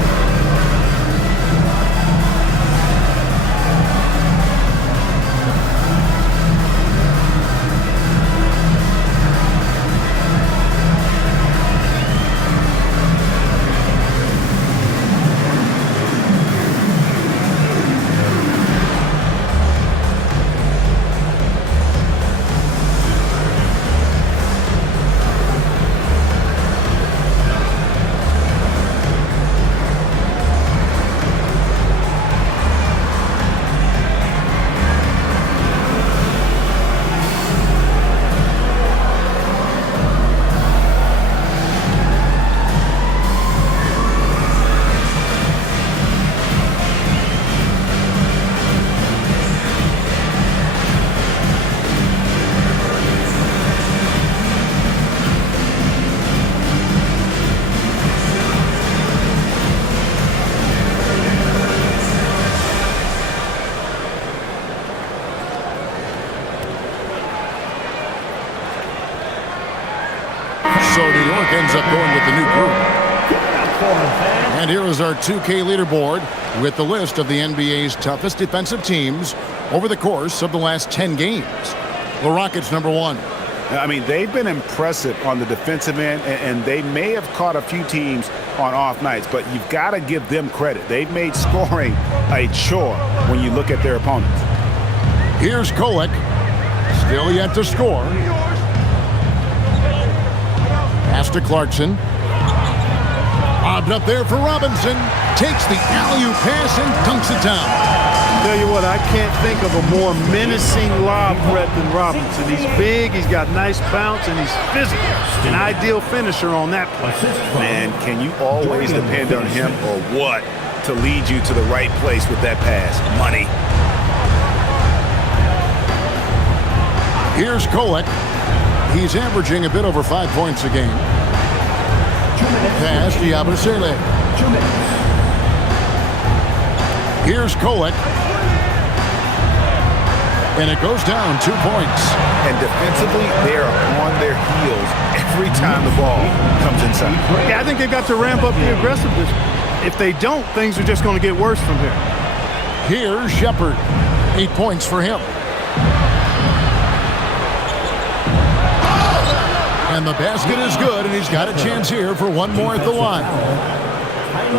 So New York ends up going with the new group. And here is our 2K leaderboard with the list of the NBA's toughest defensive teams over the course of the last 10 games. The Rockets number 1. I mean, they've been impressive on the defensive end, and they may have caught a few teams on off nights, but you've got to give them credit. They've made scoring a chore when you look at their opponents. Here's Kolek. Still yet to score. Pass to Clarkson. Lobbed up there for Robinson. Takes the alley-oop pass and dunks it down. Tell you what, I can't think of a more menacing lob threat than Robinson. He's big, he's got nice bounce, and he's physical. An ideal finisher on that play. Man, can you always depend on him or what to lead you to the right place with that pass? Money. Here's Kolek. He's averaging a bit over 5 points a game. Pass to Yabusele. Here's Kolek. And it goes down 2 points. And defensively, they are on their heels every time the ball comes inside. Yeah, I think they've got to ramp up the aggressiveness. If they don't, things are just going to get worse from here. Here's Shepard. 8 points for him. And the basket is good, and he's got a chance here for one more at the line.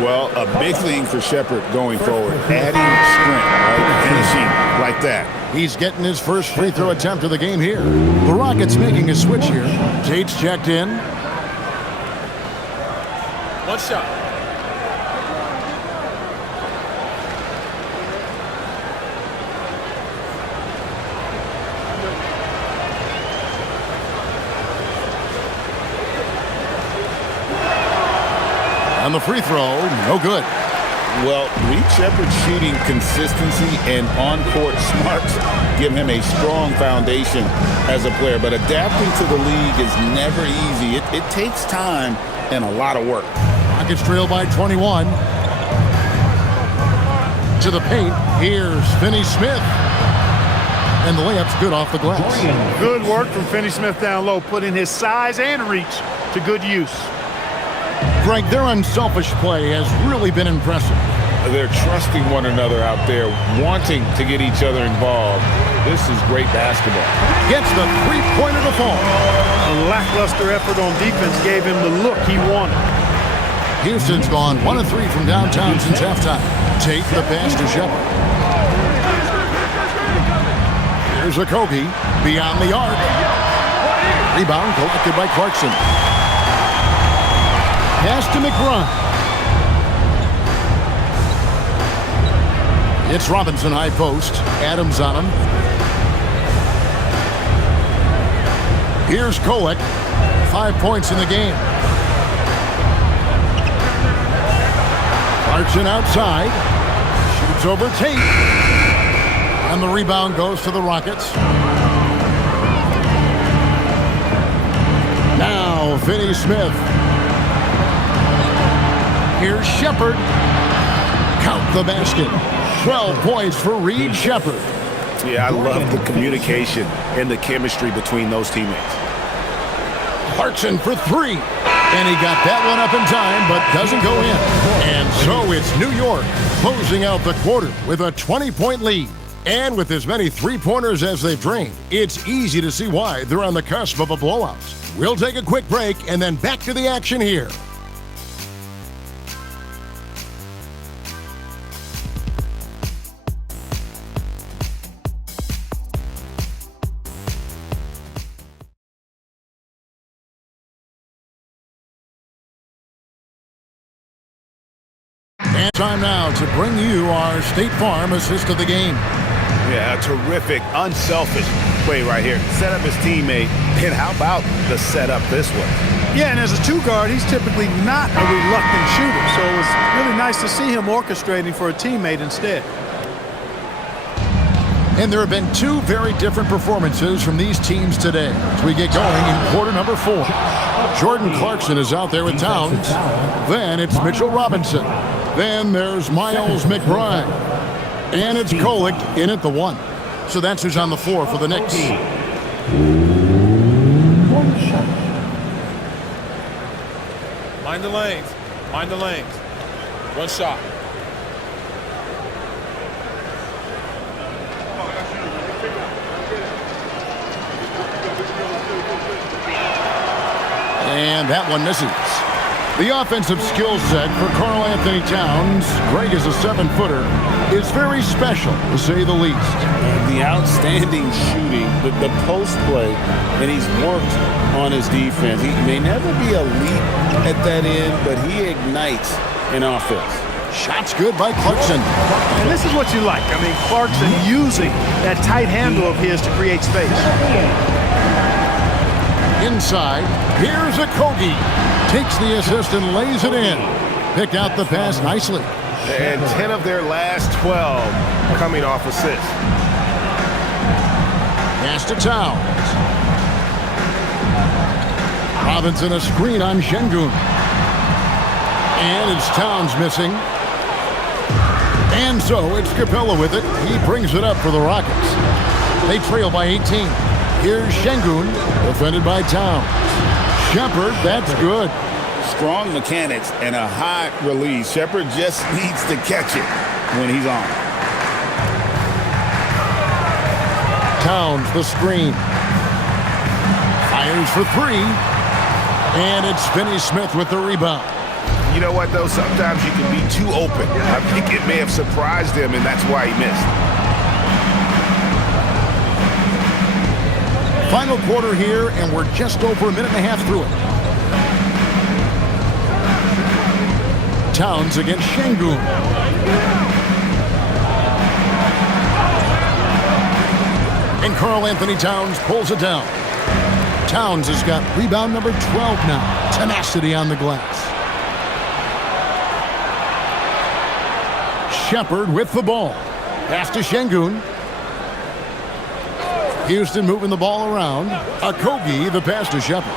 Well, a big thing for Shepard going forward, adding strength, right? Finishing like that. He's getting his first free throw attempt of the game here. The Rockets making a switch here. Tate's checked in. One shot. And the free throw, no good. Well, Reed Shepard's shooting consistency and on-court smarts give him a strong foundation as a player. But adapting to the league is never easy. It takes time and a lot of work. Rockets trail by 21. To the paint, here's Finney Smith. And the layup's good off the glass. Good work from Finney Smith down low, putting his size and reach to good use. Greg, their unselfish play has really been impressive. They're trusting one another out there, wanting to get each other involved. This is great basketball. Gets the three-pointer to fall. A lackluster effort on defense gave him the look he wanted. Houston's gone 1 of 3 from downtown since halftime. Tate the pass to Shepard. Here's a Kobe beyond the arc. Rebound collected by Clarkson. Pass to McBride. It's Robinson high post. Adams on him. Here's Kolek. 5 points in the game. Clarkson outside. Shoots over Tate. And the rebound goes to the Rockets. Now, Finney Smith. Here's Shepard. Count the basket. 12 points for Reed Shepard. Yeah, I love the communication and the chemistry between those teammates. Clarkson for 3. And he got that one up in time, but doesn't go in. And so it's New York closing out the quarter with a 20-point lead. And with as many three-pointers as they've drained, it's easy to see why they're on the cusp of a blowout. We'll take a quick break and then back to the action here. And time now to bring you our State Farm assist of the game. Yeah, a terrific, unselfish play right here. Set up his teammate, and how about the setup this way? Yeah, and as a two-guard, he's typically not a reluctant shooter, so it was really nice to see him orchestrating for a teammate instead. And there have been 2 very different performances from these teams today as we get going in quarter number 4. Jordan Clarkson is out there with Towns. Then it's Mitchell Robinson. Then there's Miles McBride. And it's Kolek in at the 1. So that's who's on the floor for the Knicks. Mind the lanes. Mind the lanes. One shot. And that one misses. The offensive skill set for Karl Anthony Towns, Greg is a 7-footer, is very special, to say the least. The outstanding shooting, the post play, and he's worked on his defense. He may never be elite at that end, but he ignites an offense. Shots good by Clarkson. And this is what you like. I mean, Clarkson using that tight handle of his to create space. Inside, here's Okogie. Takes the assist and lays it in. Picked out the pass nicely. And 10 of their last 12 coming off assists. Pass to Towns. Robinson a screen on Şengün. And it's Towns missing. And so it's Capella with it. He brings it up for the Rockets. They trail by 18. Here's Şengün, defended by Towns. Shepherd, that's good. Strong mechanics and a high release. Shepherd just needs to catch it when he's on. Towns, the screen. Fires for three. And it's Finney-Smith with the rebound. You know what, though? Sometimes you can be too open. I think it may have surprised him, and that's why he missed. Final quarter here, and we're just over a minute and a half through it. Towns against Şengün. And Karl Anthony Towns pulls it down. Towns has got rebound number 12 now. Tenacity on the glass. Shepherd with the ball. Pass to Şengün. Houston moving the ball around. Okogie, the pass to Shepherd.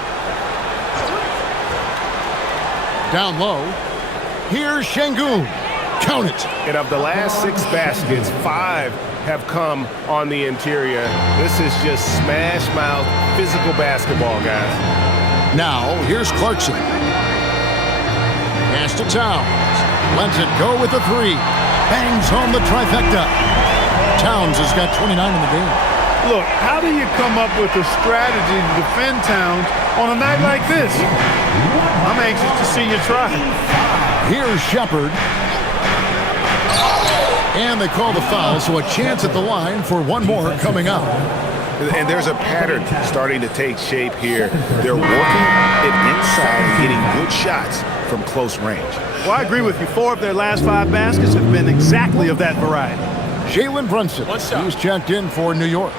Down low. Here's Şengün. Count it. And of the last 6 baskets, 5 have come on the interior. This is just smash mouth physical basketball, guys. Now, here's Clarkson. Pass to Towns. Lets it go with the 3. Bangs home the trifecta. Towns has got 29 in the game. Look, how do you come up with a strategy to defend Towns on a night like this? I'm anxious to see you try. Here's Shepherd. And they call the foul, so a chance at the line for one more coming up. And there's a pattern starting to take shape here. They're working it inside and getting good shots from close range. Well, I agree with you. 4 of their last 5 baskets have been exactly of that variety. Jalen Brunson, he's checked in for New York.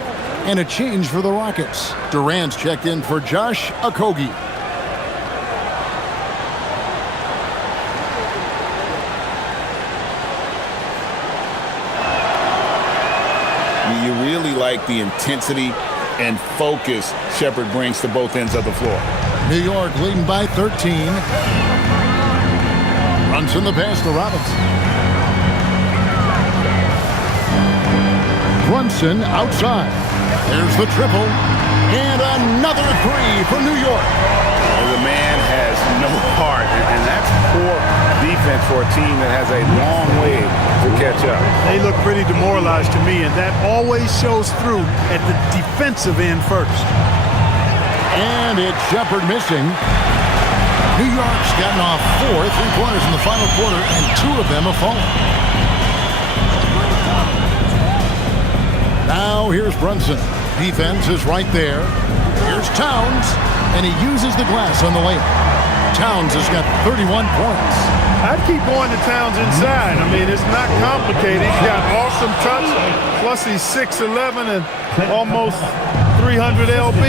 And a change for the Rockets. Durant's checked in for Josh Okogie. You really like the intensity and focus Shepherd brings to both ends of the floor. New York leading by 13. Brunson the pass to Robinson. Brunson outside. There's the triple. And another 3 for New York. The man has no heart, and that's poor defense for a team that has a long way to catch up. They look pretty demoralized to me, and that always shows through at the defensive end first. And it's Shepherd missing. New York's gotten off 4 3-pointers in the final quarter, and 2 of them have fallen. Now here's Brunson. Defense is right there. Here's Towns, and he uses the glass on the layup. Towns has got 31 points. I'd keep going to Towns inside. I mean, it's not complicated. He's got awesome touch, plus he's 6'11" and almost 300 lb.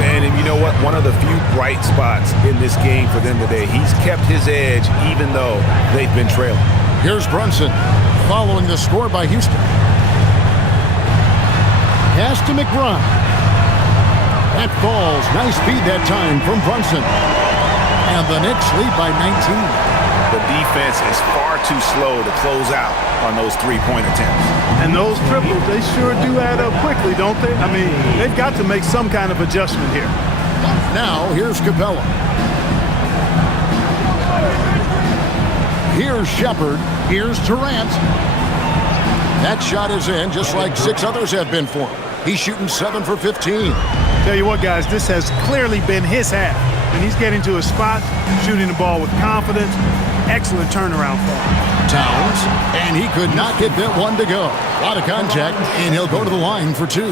And you know what? One of the few bright spots in this game for them today. He's kept his edge even though they've been trailing. Here's Brunson, following the score by Houston. Pass to McBride. That falls. Nice feed that time from Brunson. And the Knicks lead by 19. The defense is far too slow to close out on those 3-point attempts. And those triples, they sure do add up quickly, don't they? I mean, they've got to make some kind of adjustment here. Now, here's Capella. Here's Shepherd. Here's Durant. That shot is in, just like 6 others have been for him. He's shooting 7 for 15. Tell you what, guys, this has clearly been his half. and he's getting to his spots, shooting the ball with confidence. Excellent turnaround for him. Towns, and he could not get that one to go. A lot of contact, and he'll go to the line for 2.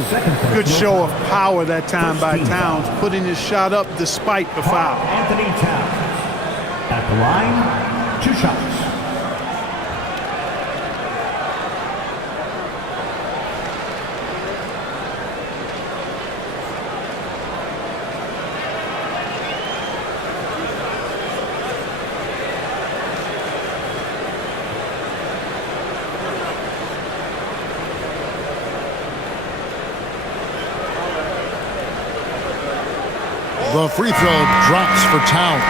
Good show of power that time by Towns, putting his shot up despite the foul. Anthony Towns at the line, 2 shots. The free throw drops for Towns.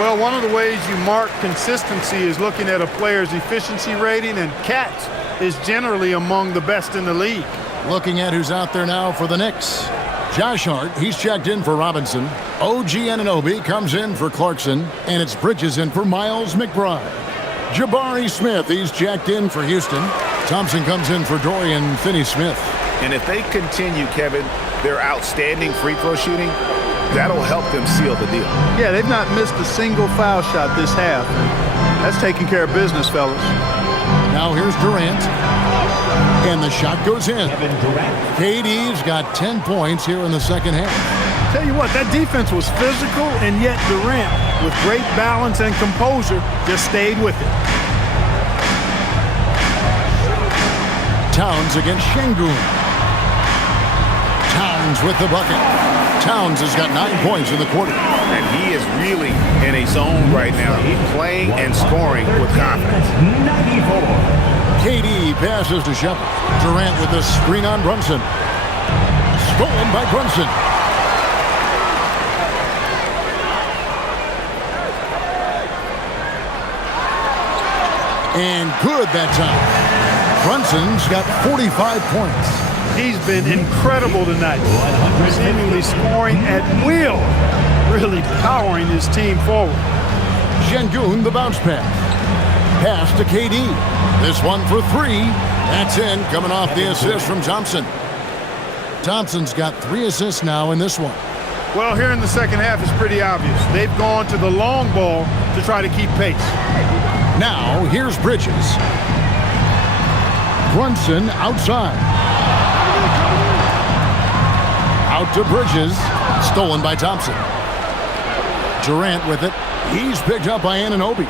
Well, one of the ways you mark consistency is looking at a player's efficiency rating, and Katz is generally among the best in the league. Looking at who's out there now for the Knicks. Josh Hart, he's checked in for Robinson. OG Anunoby comes in for Clarkson, and it's Bridges in for Miles McBride. Jabari Smith, he's checked in for Houston. Thompson comes in for Dorian Finney-Smith. And if they continue, Kevin, their outstanding free throw shooting, that'll help them seal the deal. Yeah, they've not missed a single foul shot this half. That's taking care of business, fellas. Now here's Durant. And the shot goes in. KD's got 10 points here in the second half. Tell you what, that defense was physical, and yet Durant, with great balance and composure, just stayed with it. Towns against Şengün. Towns with the bucket. Towns has got 9 points in the quarter. And he is really in a zone right now. He's playing and scoring with confidence. 94. KD passes to Shepard. Durant with the screen on Brunson. Stolen by Brunson. And good that time. Brunson's got 45 points. He's been incredible tonight, seemingly scoring at will, really powering his team forward. Şengün, the bounce pass. Pass to KD. This one for 3. That's in, coming off the assist from Thompson. Thompson's got 3 assists now in this one. Well, here in the second half, it's pretty obvious. They've gone to the long ball to try to keep pace. Now, here's Bridges. Brunson outside. Out to Bridges. Stolen by Thompson. Durant with it. He's picked up by Anunoby.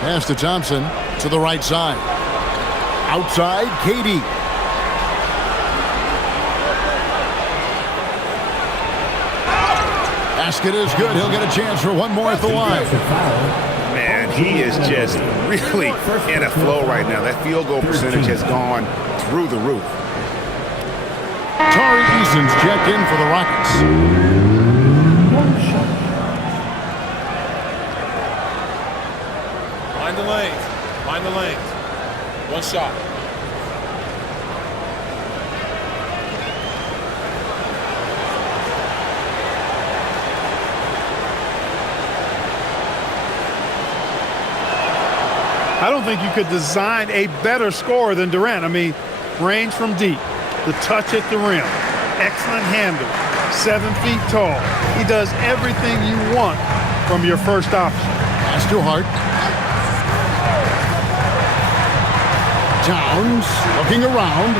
Pass to Thompson to the right side. Outside, KD. Basket is good. He'll get a chance for one more at the line. Man, he is just really in a flow right now. That field goal percentage has gone through the roof. Tari Eason's checked in for the Rockets. Mind the lanes. Mind the lanes. One shot. I don't think you could design a better scorer than Durant. I mean, range from deep, the touch at the rim, excellent handle, 7 feet tall. He does everything you want from your first option. Pass to Hart. Towns looking around.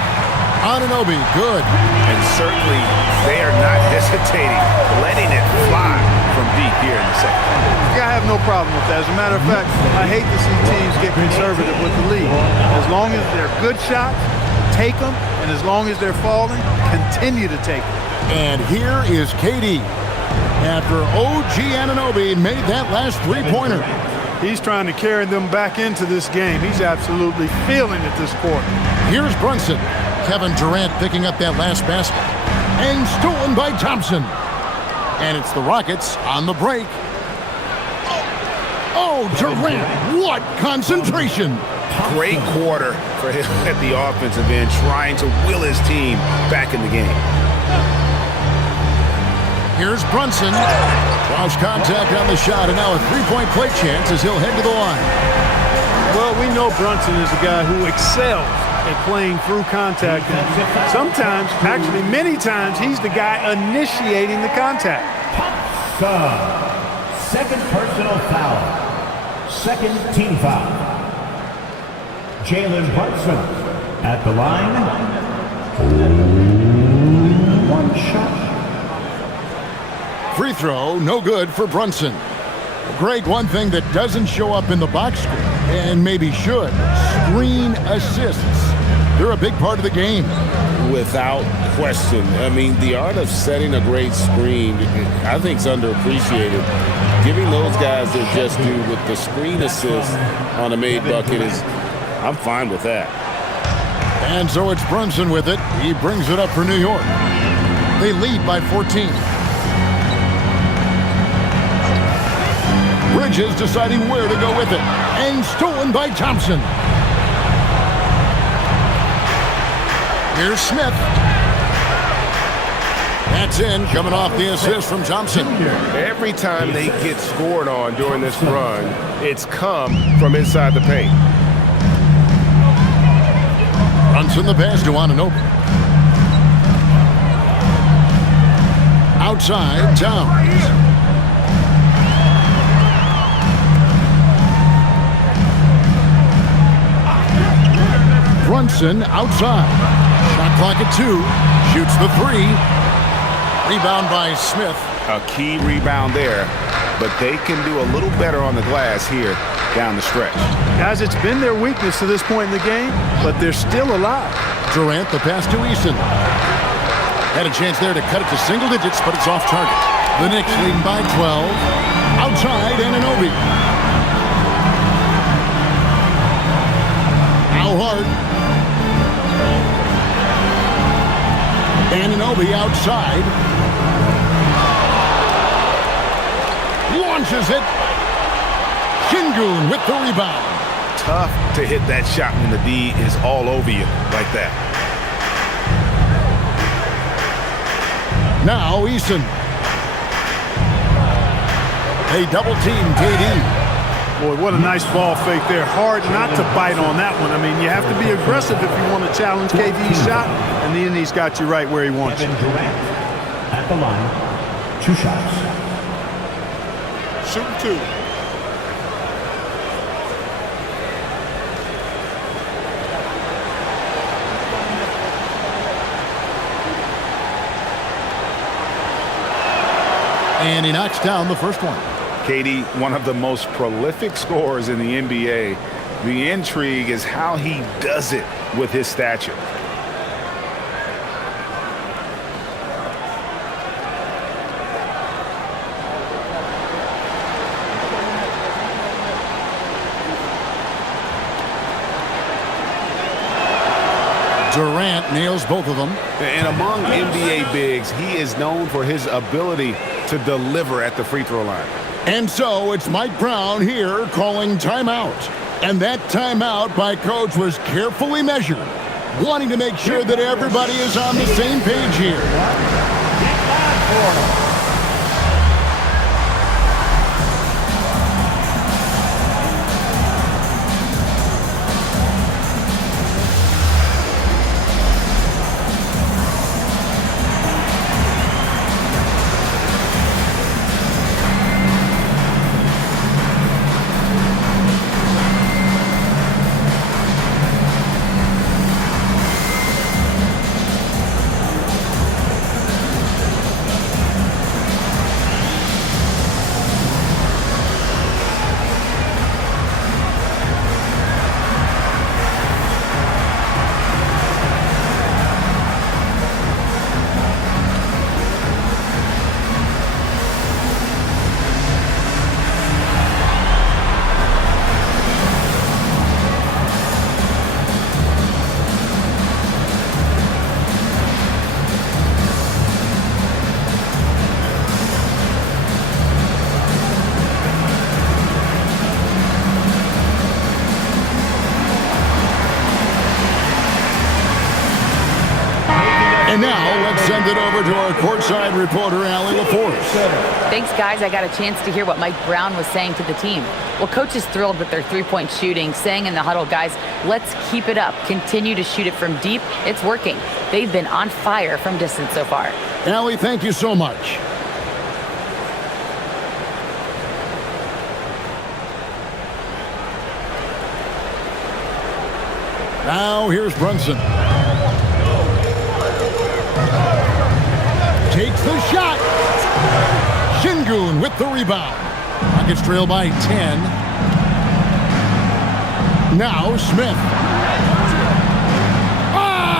Anunoby, good. And certainly they are not hesitating, letting it fly from deep here in the second half. I have no problem with that. As a matter of fact, I hate to see teams get conservative with the lead. As long as they're good shots, take them, and as long as they're falling, continue to take them. And here is KD. After OG Anunoby made that last three-pointer. He's trying to carry them back into this game. He's absolutely feeling it this quarter. Here's Brunson. Kevin Durant picking up that last basket. And stolen by Thompson. And it's the Rockets on the break. Oh, Durant, what concentration. Great quarter for him at the offensive end, trying to will his team back in the game. Here's Brunson. Draws contact on the shot, and now a three-point play chance as he'll head to the line. Well, we know Brunson is a guy who excels at playing through contact. And sometimes, actually many times, he's the guy initiating the contact. Second personal foul. Second team foul. Jalen Brunson at the line. One shot. Free throw, no good for Brunson. Greg, one thing that doesn't show up in the box score, and maybe should, screen assists. They're a big part of the game. Without question. I mean, the art of setting a great screen, I think, is underappreciated. Giving those guys their just due with the screen assist on a made bucket is, I'm fine with that. And so it's Brunson with it. He brings it up for New York. They lead by 14. Bridges deciding where to go with it. And stolen by Thompson. Here's Smith. That's in, coming off the assist from Thompson. Every time they get scored on during this run, it's come from inside the paint. Brunson the pass to Anunoby. Outside, Towns. Brunson outside. Shot clock at 2. Shoots the 3. Rebound by Smith. A key rebound there, but they can do a little better on the glass here down the stretch. Guys, it's been their weakness to this point in the game, but they're still alive. Durant the pass to Eason. Had a chance there to cut it to single digits, but it's off target. The Knicks leading by 12. Outside, Anunoby. Al Hart. Anunoby outside. Launches it. Şengün with the rebound. Tough to hit that shot when the D is all over you like that. Now Eason. They double team KD. Boy, what a nice ball fake there. Hard not to bite on that one. I mean, you have to be aggressive if you want to challenge KD's shot, and then he's got you right where he wants you. Durant at the line. 2 shots. Shooting 2. And he knocks down the first one. KD, one of the most prolific scorers in the NBA. The intrigue is how he does it with his stature. Durant nails both of them. And among NBA bigs, he is known for his ability to deliver at the free throw line. And so it's Mike Brown here calling timeout. And that timeout by Coach was carefully measured, wanting to make sure that everybody is on the same page here. And now let's send it over to our courtside reporter, Allie LaForce. Thanks, guys. I got a chance to hear what Mike Brown was saying to the team. Well, Coach is thrilled with their three-point shooting, saying in the huddle, guys, let's keep it up. Continue to shoot it from deep. It's working. They've been on fire from distance so far. Allie, thank you so much. Now here's Brunson. Takes the shot. Şengün with the rebound. Rockets trail by 10. Now Smith.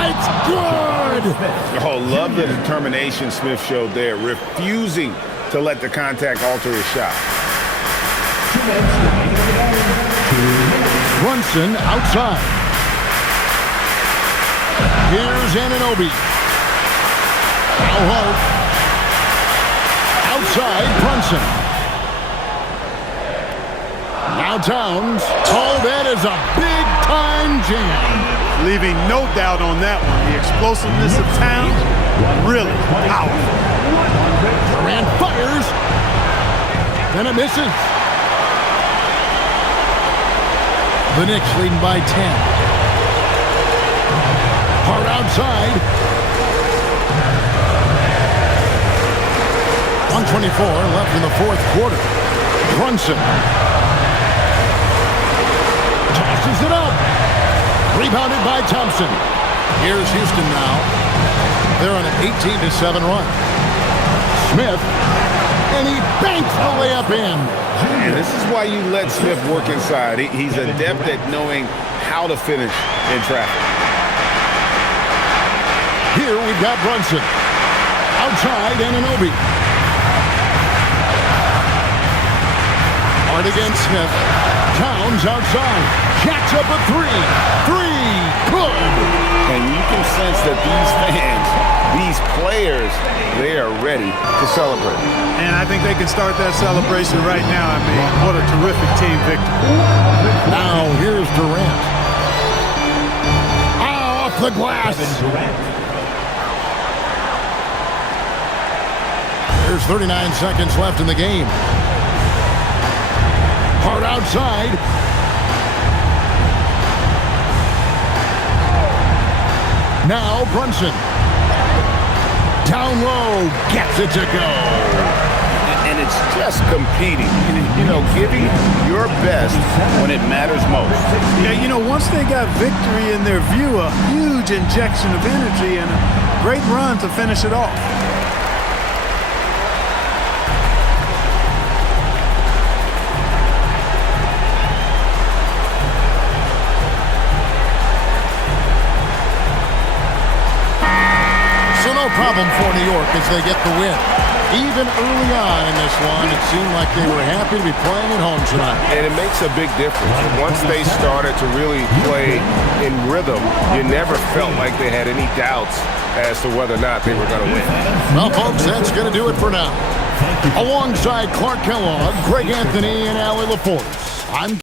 It's good! Oh, love the determination Smith showed there, refusing to let the contact alter his shot. Brunson outside. Here's Anunoby. Now Hart. Outside Brunson. Now Towns. Oh, that is a big-time jam. Leaving no doubt on that one. The explosiveness of Towns, really powerful. Durant fires. Then it misses. The Knicks leading by 10. Hart outside. 1:24 left in the fourth quarter. Brunson. Tosses it up. Rebounded by Thompson. Here's Houston now. They're on an 18-7 run. Smith, and he banks the layup in. And this is why you let Smith work inside. He's adept at knowing how to finish in traffic. Here we've got Brunson. Outside, Anunoby. Hard against Smith. Towns outside. Jacks up a three. Good. And you can sense that these fans, these players, they are ready to celebrate. And I think they can start that celebration right now. I mean, what a terrific team victory. Now here's Durant. Off the glass. There's 39 seconds left in the game. Hard outside. Now Brunson. Down low. Gets it to go. And it's just competing. You know, giving your best when it matters most. Yeah, you know, once they got victory in their view, a huge injection of energy and a great run to finish it off. Problem for New York as they get the win. Even early on in this one, it seemed like they were happy to be playing at home tonight. And it makes a big difference. Once they started to really play in rhythm, you never felt like they had any doubts as to whether or not they were going to win. Well, folks, that's going to do it for now. Alongside Clark Kellogg, Greg Anthony, and Allie LaForce, I'm